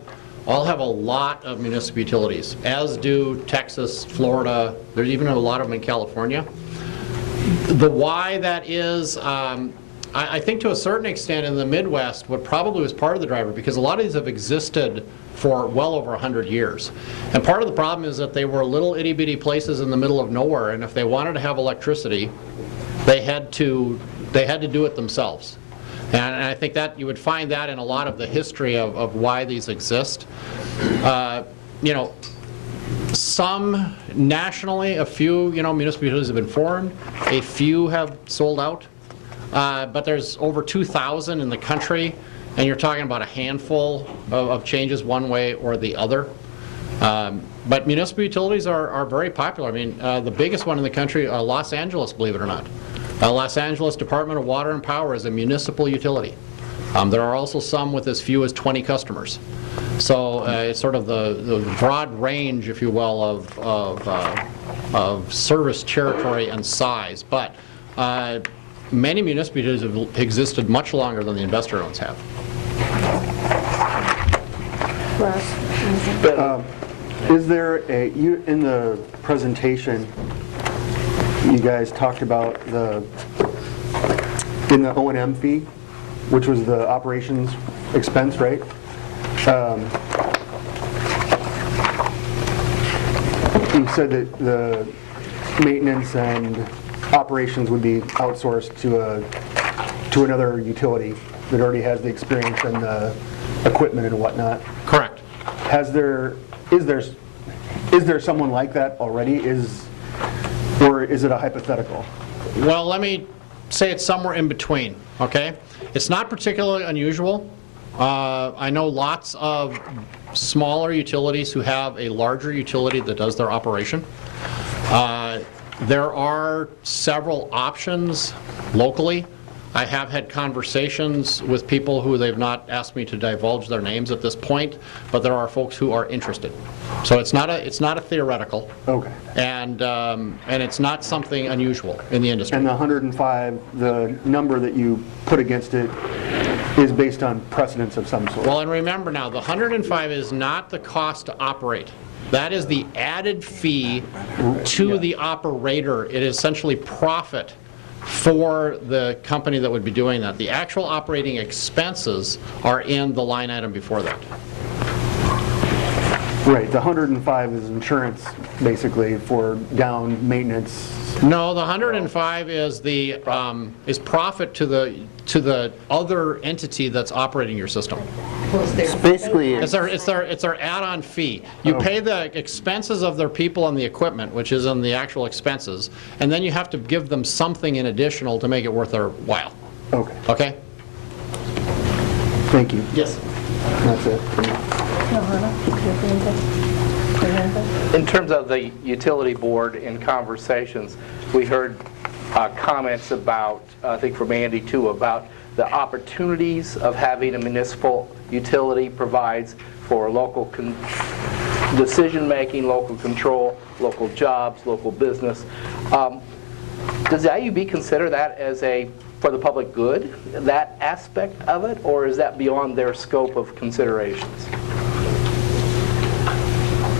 all have a lot of municipal utilities, as do Texas, Florida. There's even a lot of them in California. The why that is, I think to a certain extent in the Midwest, what probably was part of the driver, because a lot of these have existed for well over 100 years. And part of the problem is that they were little itty-bitty places in the middle of nowhere, and if they wanted to have electricity, they had to do it themselves. And I think that you would find that in a lot of the history of why these exist. You know, some nationally, a few, you know, municipal utilities have been formed, a few have sold out, but there's over 2,000 in the country, and you're talking about a handful of changes one way or the other. But municipal utilities are very popular. I mean, the biggest one in the country, Los Angeles, believe it or not. Los Angeles Department of Water and Power is a municipal utility. There are also some with as few as 20 customers. So it's sort of the broad range, if you will, of service territory and size. But many municipal utilities have existed much longer than the investor-owned have. Is there in the presentation, you guys talked about in the O&M fee, which was the operations expense, right? You said that the maintenance and operations would be outsourced to another utility that already has the experience and the equipment and whatnot. Correct. Is there someone like that already? Or is it a hypothetical? Well, let me say it's somewhere in between, okay? It's not particularly unusual. I know lots of smaller utilities who have a larger utility that does their operation. There are several options locally. I have had conversations with people who they've not asked me to divulge their names at this point, but there are folks who are interested. So it's not a theoretical. Okay. And it's not something unusual in the industry. And the 105, the number that you put against it is based on precedence of some sort? Well, and remember now, the 105 is not the cost to operate. That is the added fee to the operator. It is essentially profit for the company that would be doing that. The actual operating expenses are in the line item before that. Right, the 105 is insurance, basically, for down maintenance. No, the 105 is the, is profit to the other entity that's operating your system. It's basically, It's their add-on fee. You pay the expenses of their people and the equipment, which is in the actual expenses, and then you have to give them something in additional to make it worth their while. Okay, Okay? thank you. Yes. That's it. In terms of the utility board in conversations, we heard comments about, I think from Andy too, about the opportunities of having a municipal utility provides for local decision-making, local control, local jobs, local business. Does the IUB consider that as for the public good, that aspect of it, or is that beyond their scope of considerations?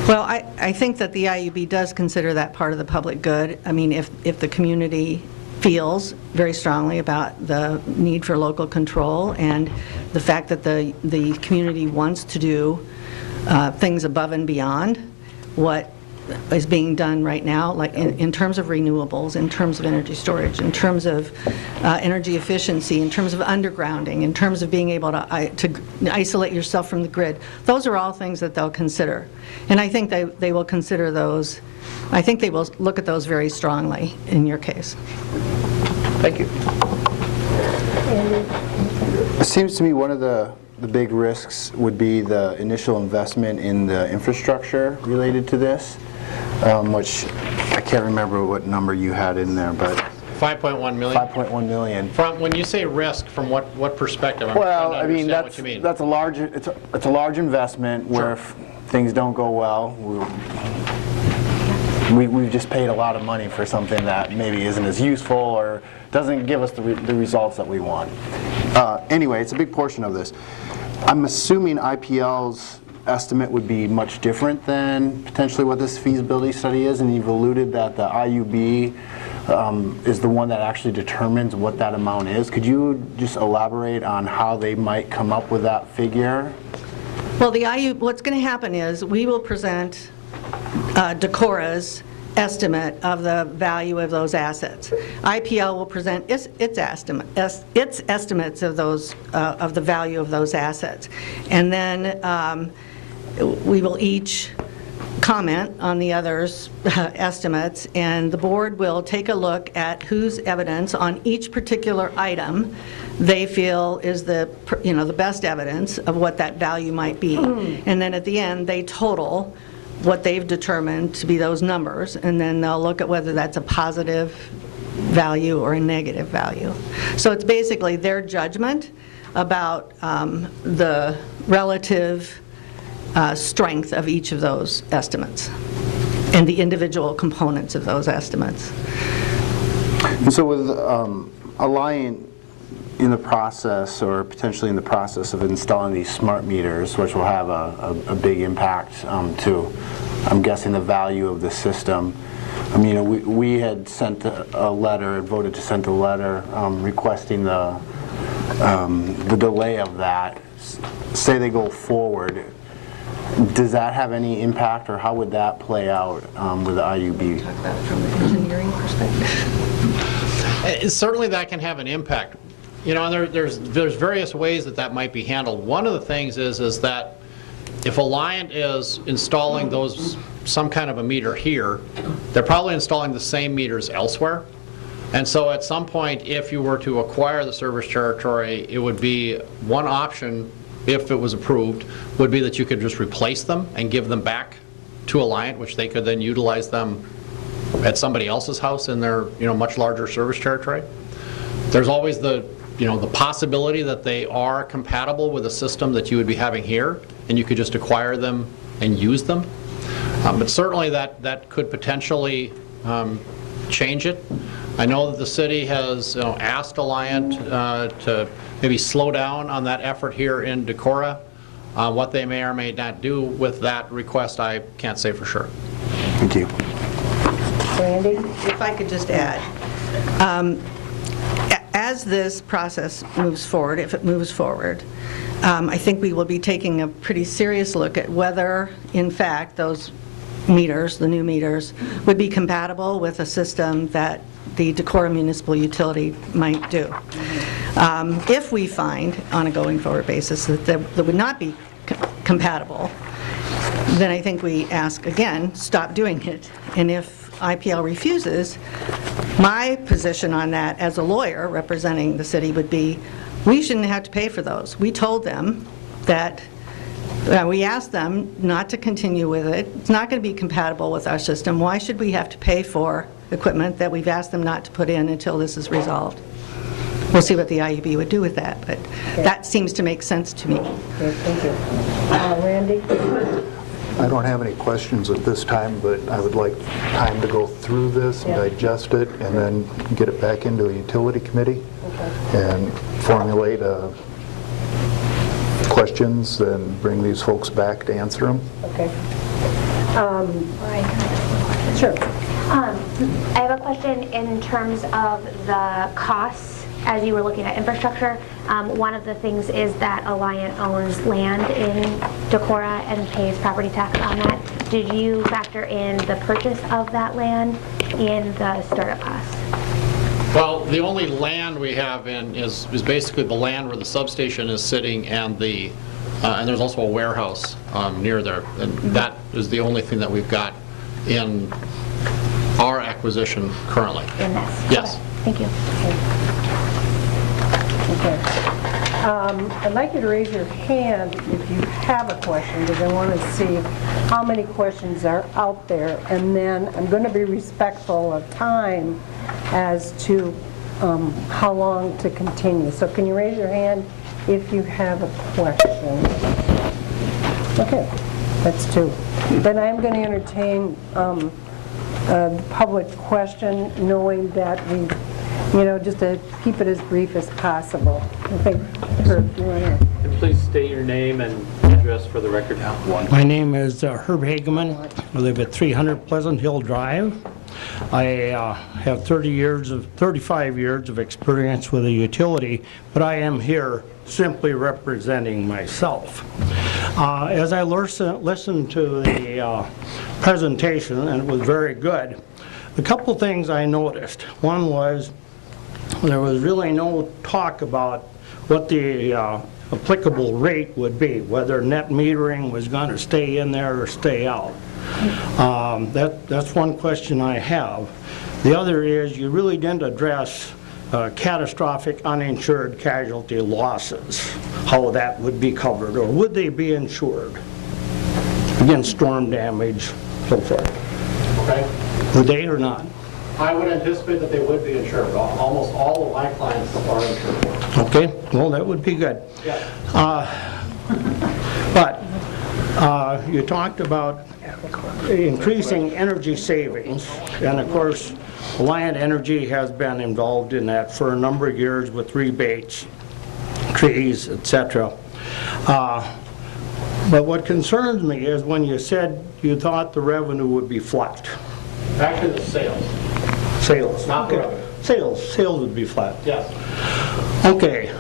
Well, I think that the IUB does consider that part of the public good. I mean, if the community feels very strongly about the need for local control and the fact that the community wants to do things above and beyond what is being done right now, like in terms of renewables, in terms of energy storage, in terms of energy efficiency, in terms of undergrounding, in terms of being able to isolate yourself from the grid. Those are all things that they'll consider. And I think they will consider those, I think they will look at those very strongly in your case. Thank you. it seems to me one of the big risks would be the initial investment in the infrastructure related to this, which I can't remember what number you had in there, but 5.1 million? 5.1 million. From, when you say risk, from what perspective? I'm Well, trying to I mean, understand what you mean. that's a large, it's a large investment where if things don't go well, we've just paid a lot of money for something that maybe isn't as useful or doesn't give us the results that we want. Anyway, it's a big portion of this. I'm assuming IPL's estimate would be much different than potentially what this feasibility study is, and you've alluded that the IUB is the one that actually determines what that amount is. Could you just elaborate on how they might come up with that figure? Well, what's going to happen is we will present Decorah's estimate of the value of those assets. IPL will present its estimates of those of the value of those assets, and then we will each comment on the other's estimates, and the board will take a look at whose evidence on each particular item they feel is the best evidence of what that value might be. And then at the end, they total what they've determined to be those numbers, and then they'll look at whether that's a positive value or a negative value. So it's basically their judgment about the relative strength of each of those estimates and the individual components of those estimates. And so with Alliant in the process, or potentially in the process of installing these smart meters, which will have a big impact to, I'm guessing, the value of the system. I mean, we had sent a letter, voted to send a letter requesting the delay of that. Say they go forward, does that have any impact, or how would that play out with the IUB? Talk about it from the engineering perspective. Certainly that can have an impact. You know, and there's various ways that might be handled. One of the things is that if Alliant is installing some kind of a meter here, they're probably installing the same meters elsewhere. And so at some point, if you were to acquire the service territory, it would be one option, if it was approved, would be that you could just replace them and give them back to Alliant, which they could then utilize them at somebody else's house in their much larger service territory. There's always the possibility that they are compatible with a system that you would be having here, and you could just acquire them and use them. But certainly that could potentially change it. I know that the city has asked Alliant to maybe slow down on that effort here in Decorah. What they may or may not do with that request, I can't say for sure. Thank you. Sandy? If I could just add, as this process moves forward, if it moves forward, I think we will be taking a pretty serious look at whether, in fact, those meters, the new meters, would be compatible with a system that the Decorah Municipal Utility might do. If we find, on a going forward basis, that that would not be compatible, then I think we ask again, stop doing it. And if IPL refuses, my position on that as a lawyer representing the city would be, we shouldn't have to pay for those. We told them that, we asked them not to continue with it. It's not going to be compatible with our system. Why should we have to pay for equipment that we've asked them not to put in until this is resolved? We'll see what the IUB would do with that, but that seems to make sense to me. Okay, thank you. Randy? I don't have any questions at this time, but I would like time to go through this and digest it, and then get it back into the utility committee and formulate questions and bring these folks back to answer them. Okay. Sure. I have a question in terms of the costs as you were looking at infrastructure. One of the things is that Alliant owns land in Decorah and pays property tax on that. Did you factor in the purchase of that land in the startup costs? Well, the only land we have in is basically the land where the substation is sitting, and there's also a warehouse near there, and that is the only thing that we've got in our acquisition currently. In this? Yes. Okay. Thank you. Okay. I'd like you to raise your hand if you have a question, because I want to see how many questions are out there, and then I'm going to be respectful of time as to how long to continue. So can you raise your hand if you have a question? Okay, that's two. Then I'm going to entertain a public question, knowing that we, just to keep it as brief as possible. I think, Herb, you want to... And please state your name and address for the record. My name is Herb Hageman. I live at 300 Pleasant Hill Drive. I have 35 years of experience with a utility, but I am here simply representing myself. As I listened to the presentation, and it was very good, a couple things I noticed. One was there was really no talk about what the applicable rate would be, whether net metering was going to stay in there or stay out. That's one question I have. The other is you really didn't address catastrophic uninsured casualty losses, how that would be covered, or would they be insured against storm damage, so forth. Okay. Would they or not? I would anticipate that they would be insured. Almost all of my clients are insured. Okay, well, that would be good. Yeah. But you talked about increasing energy savings, and of course, Alliant Energy has been involved in that for a number of years with rebates, trees, etc. But what concerns me is when you said you thought the revenue would be flat. Actually, the sales. Sales. Not the revenue. Sales would be flat. Yes. Okay.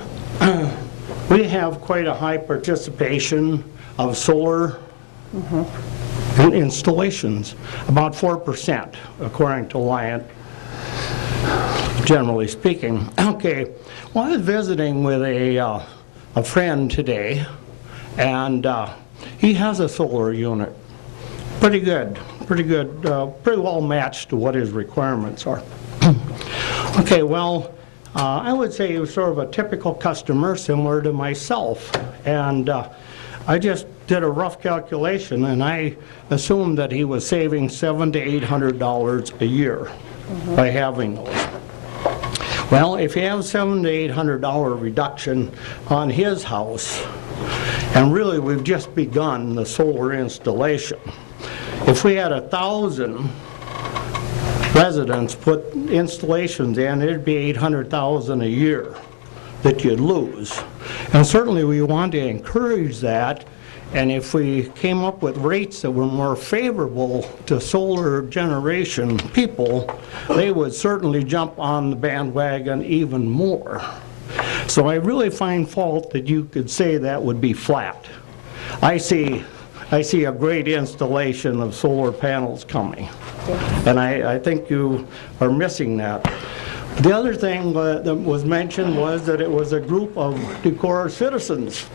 We have quite a high participation of solar installations, about 4%, according to Alliant, generally speaking. Okay, well, I was visiting with a friend today, and he has a solar unit. Pretty good, pretty well matched to what his requirements are. Okay, well, I would say he was sort of a typical customer, similar to myself, and I just did a rough calculation, and I assumed that he was saving $700 to $800 a year by having those. Well, if you have $700 to $800 reduction on his house, and really we've just begun the solar installation, if we had 1,000 residents put installations in, it'd be $800,000 a year that you'd lose. And certainly we want to encourage that, and if we came up with rates that were more favorable to solar generation people, they would certainly jump on the bandwagon even more. So I really find fault that you could say that would be flat. I see a great installation of solar panels coming, and I think you are missing that. The other thing that was mentioned was that it was a group of Decorah citizens.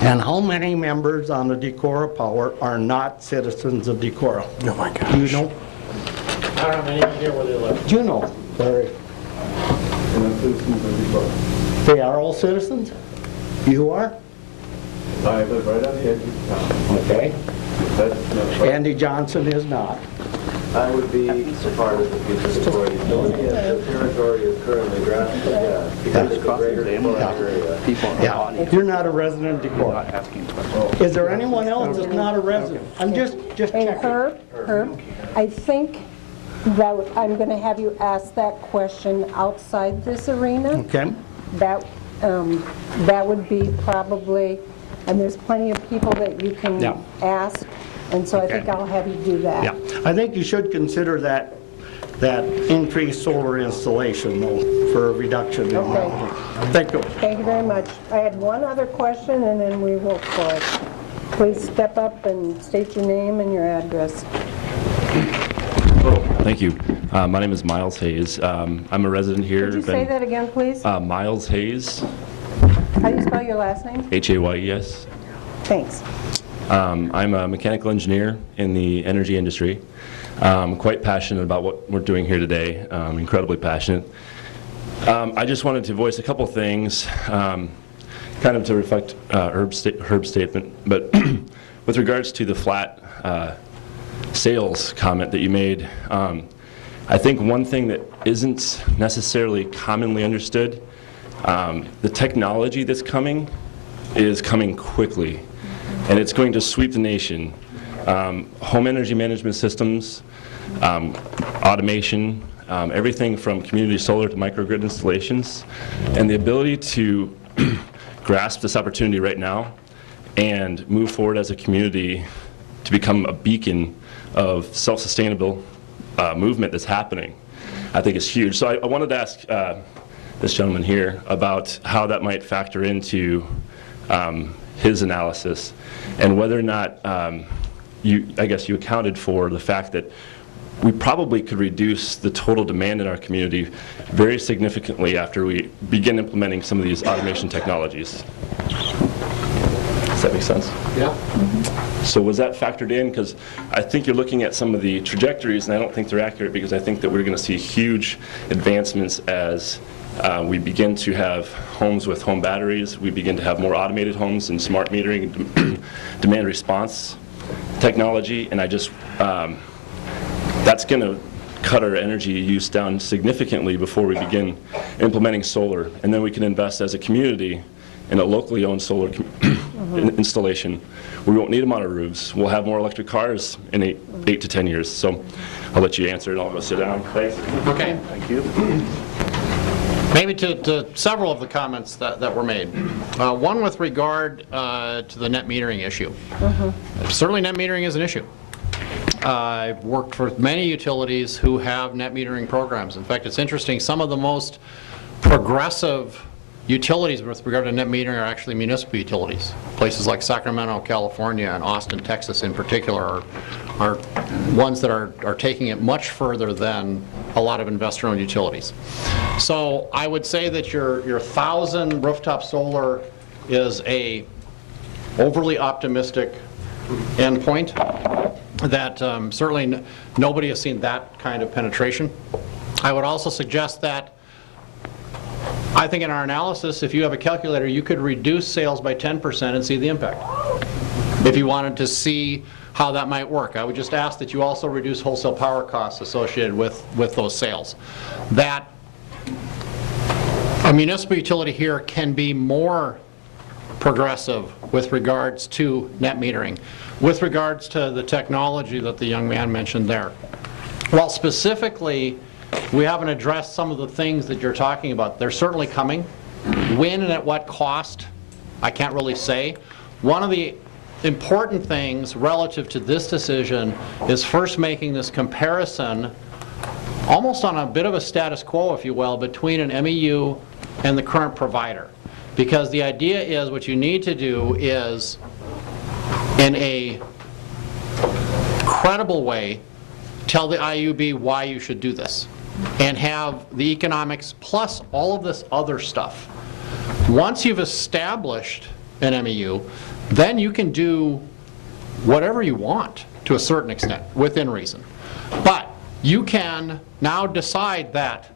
And how many members on the Decorah Power are not citizens of Decorah? Oh my gosh. Do you know? I don't have any idea where they live. Do you know, Larry? They are all citizens? You are? I live right on the edge of town. Okay. That's Andy Johnson is not. I would be part of the future utility. The territory is currently grassed, because it's a greater area. Yeah, you're not a resident of Decorah. Is there anyone else that's not a resident? I'm just And checking. Herb, I think that I'm going to have you ask that question outside this arena. Okay. That would be probably, and there's plenty of people that you can Yeah. ask, and so I think I'll have you do that. Yeah, I think you should consider that increased solar installation though, for a reduction in Okay. Thank you. Thank you very much. I had one other question, and then we will close. Please step up and state your name and your address. Thank you. My name is Miles Hayes. I'm a resident here. Could you say that again, please? Miles Hayes, How do you spell your last name? Hayes. Thanks. I'm a mechanical engineer in the energy industry. I'm quite passionate about what we're doing here today, incredibly passionate. I just wanted to voice a couple things, kind of to reflect Herb's statement, but with regards to the flat sales comment that you made, I think one thing that isn't necessarily commonly understood, the technology that's coming is coming quickly, and it's going to sweep the nation. Home energy management systems, automation, everything from community solar to microgrid installations, and the ability to grasp this opportunity right now and move forward as a community to become a beacon of self-sustainable movement that's happening, I think is huge. So I wanted to ask this gentleman here about how that might factor into his analysis, and whether or not I guess you accounted for the fact that we probably could reduce the total demand in our community very significantly after we begin implementing some of these automation technologies. Does that make sense? Yeah. So was that factored in? Because I think you're looking at some of the trajectories, and I don't think they're accurate, because I think that we're going to see huge advancements as we begin to have homes with home batteries, we begin to have more automated homes and smart metering and demand response technology, and I just, that's going to cut our energy use down significantly before we begin implementing solar, and then we can invest as a community in a locally owned solar installation. We won't need them on our roofs. We'll have more electric cars in 8 to 10 years. So I'll let you answer and I'll go sit down. Thanks. Okay. Thank you. Maybe to several of the comments that were made. One with regard to the net metering issue. Certainly net metering is an issue. I've worked for many utilities who have net metering programs. In fact, it's interesting, some of the most progressive utilities with regard to net metering are actually municipal utilities. Places like Sacramento, California, and Austin, Texas in particular are ones that are taking it much further than a lot of investor-owned utilities. So I would say that your 1,000 rooftop solar is a overly optimistic endpoint, that certainly nobody has seen that kind of penetration. I would also suggest that I think in our analysis, if you have a calculator, you could reduce sales by 10% and see the impact. If you wanted to see how that might work, I would just ask that you also reduce wholesale power costs associated with those sales. That a municipal utility here can be more progressive with regards to net metering, with regards to the technology that the young man mentioned there. Well, specifically, we haven't addressed some of the things that you're talking about. They're certainly coming. When and at what cost, I can't really say. One of the important things relative to this decision is first making this comparison almost on a bit of a status quo, if you will, between an MEU and the current provider. Because the idea is what you need to do is, in a credible way, tell the IUB why you should do this and have the economics plus all of this other stuff. Once you've established an MEU, then you can do whatever you want to a certain extent, within reason. But you can now decide that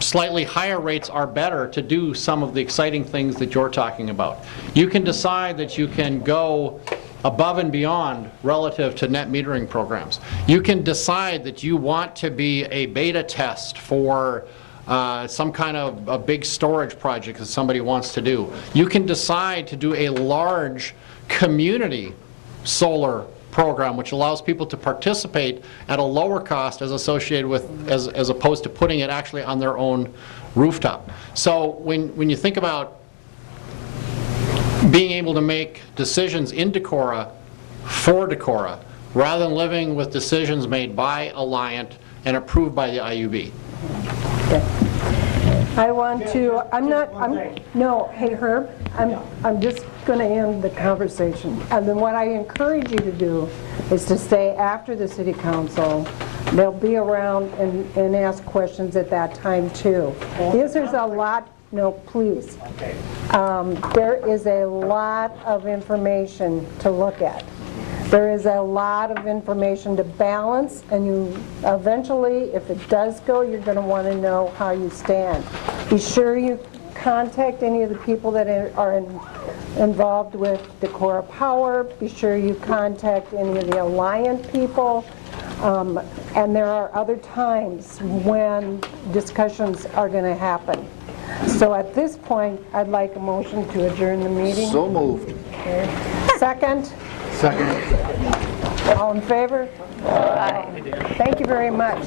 slightly higher rates are better to do some of the exciting things that you're talking about. You can decide that you can go above and beyond relative to net metering programs. You can decide that you want to be a beta test for some kind of a big storage project that somebody wants to do. You can decide to do a large community solar program which allows people to participate at a lower cost as associated with, as opposed to putting it actually on their own rooftop. So when you think about being able to make decisions in Decorah for Decorah rather than living with decisions made by Alliant and approved by the IUB. Okay. I want to, no, hey Herb, I'm just going to end the conversation. And then what I encourage you to do is to stay after the city council. They'll be around and ask questions at that time too. Because there's a lot, no, please. There is a lot of information to look at. There is a lot of information to balance, and you eventually, if it does go, you're going to want to know how you stand. Be sure you contact any of the people that are involved with Decorah Power. Be sure you contact any of the Alliant people. And there are other times when discussions are going to happen. So at this point, I'd like a motion to adjourn the meeting. So moved. Okay. Second? Second. All in favor? Aye. Thank you very much.